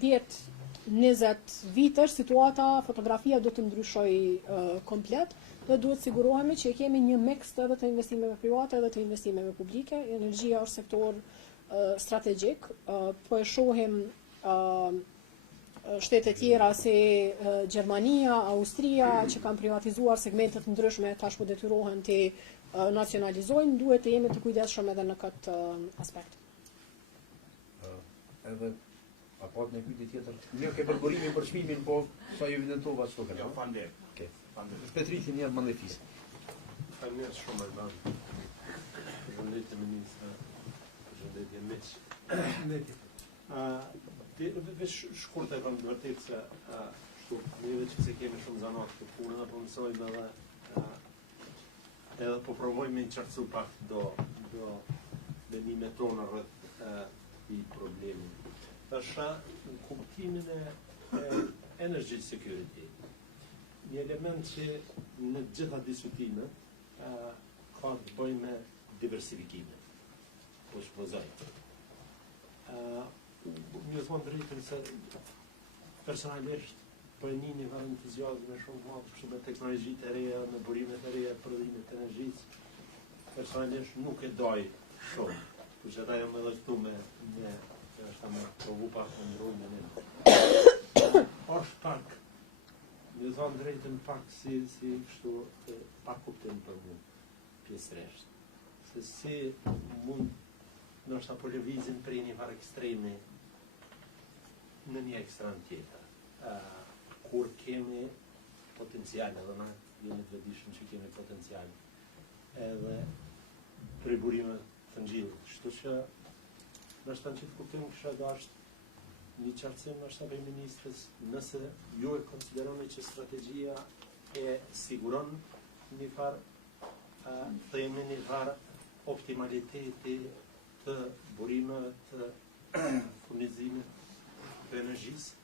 10-20 vitesh situata, fotografia do të ndryshojë komplet dhe duhet sigurohemi që kemi një mix edhe të investimeve private edhe të investimeve publike. Energjia është sektor strategjik, po e shohim shtete tjera si Gjermania, Austria, që kanë privatizuar segmentet ndryshme, tashmë detyrohen të nacionalizojnë, duhet të jemi të kujdesshëm edhe në këtë aspekt. Edhe apo në pyetje tjetër. Mirë, ke përburimin për çmimin, po sa ju evidentova çfarë ka. Jo, fande. Okej. Petriti një mandefis. Mirë shumë e banë. Përshëndetje ministra, përshëndetje miq. Veç shkurt e kam vërtet se neve që se kemi shumë zanat të punën, apo mësojmë edhe po provojmë me qartësu pak do venime tonë rreth i problemin. Tasha, në kuptimin e energy security, një element që në gjitha diskutimet ka të bëjë me diversifikimin, po shpozoj. Një thonë drejtën se personalisht për një nga entuziazme shumë madh për me teknologjitë e reja, me burimet e reja, prodhimit të energjisë, personalisht nuk e doj shumë. Por që ata jam edhe këtu me është me provu pak të ndrojnë në është pak, një thonë drejtën pak si kështu pak kuptim për mu pjesëresht. Se si mund nështë apo lëvizin prej një farë ekstremi në një ekstrem tjetër, kur kemi potencial, edhe na jemi të vedishëm që kemi potencial, edhe prej burime fëngjillit. Kështu që nështë në qitë kuptim kësha dashtë një qartësim nështë për ministrës nëse ju e konsideroni që strategjia e siguron një farë themi një farë optimaliteti të burimeve të furnizimit të energjisë.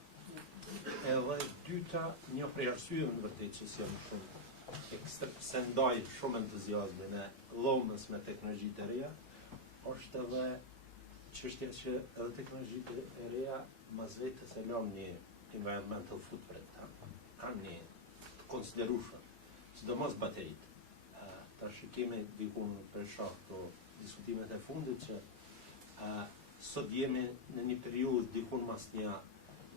Edhe dyta, një prej arsyeve në vërtet që jam shumë se ndaj shumë entuziazmin e dhomës me teknologjitë e reja, është edhe çështja që edhe teknologjitë e reja mas vetes e lëm një environmental footprint, kanë një të konsiderueshëm, sidomos bateritë. Tash kemi dikun për shkak të diskutimet e fundit që sot jemi në një periudhë dikun mas një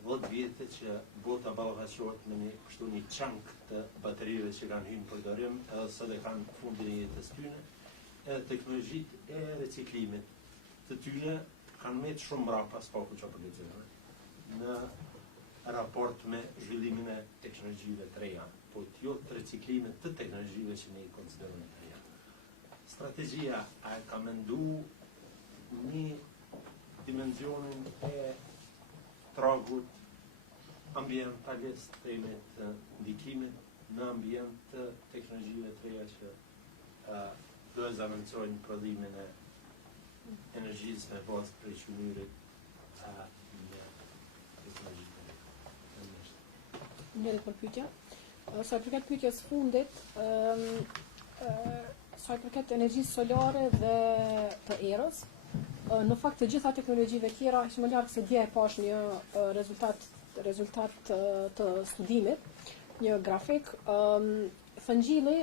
10 vjetë që bota ballafaqohet me një çank të baterive që kanë hyrë në përdorim, edhe sot e kanë fundin e jetës tyre, edhe teknologjitë e reciklimit të tyre kanë me shumë mbrapa s'paku që përgjithësisht në raport me zhvillimin e teknologjive të reja, po jo të reciklimit të teknologjive që ne i konsiderojmë të reja. Strategjia a ka mendu një dimenzionin e tragut ambientalist të ndikimit në ambient të teknologjive të reja që do e zamencojnë prodhimin e energjisë me bazë prej qëmyrit në teknologjive të reja. Njëri për pyetja. Sa i përket pyetjes fundit, sa i përket energjisë solare dhe të erës, në fakt të gjitha teknologjive tjera, që më larg se dje e pash një rezultat të studimit, një grafik, fëngjilli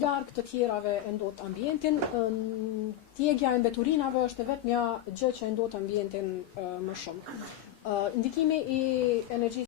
larg të tjerave e ndot ambientin, tjegja e mbeturinave është vetëm një gjë që e ndot ambientin më shumë. Ndikimi i energjisë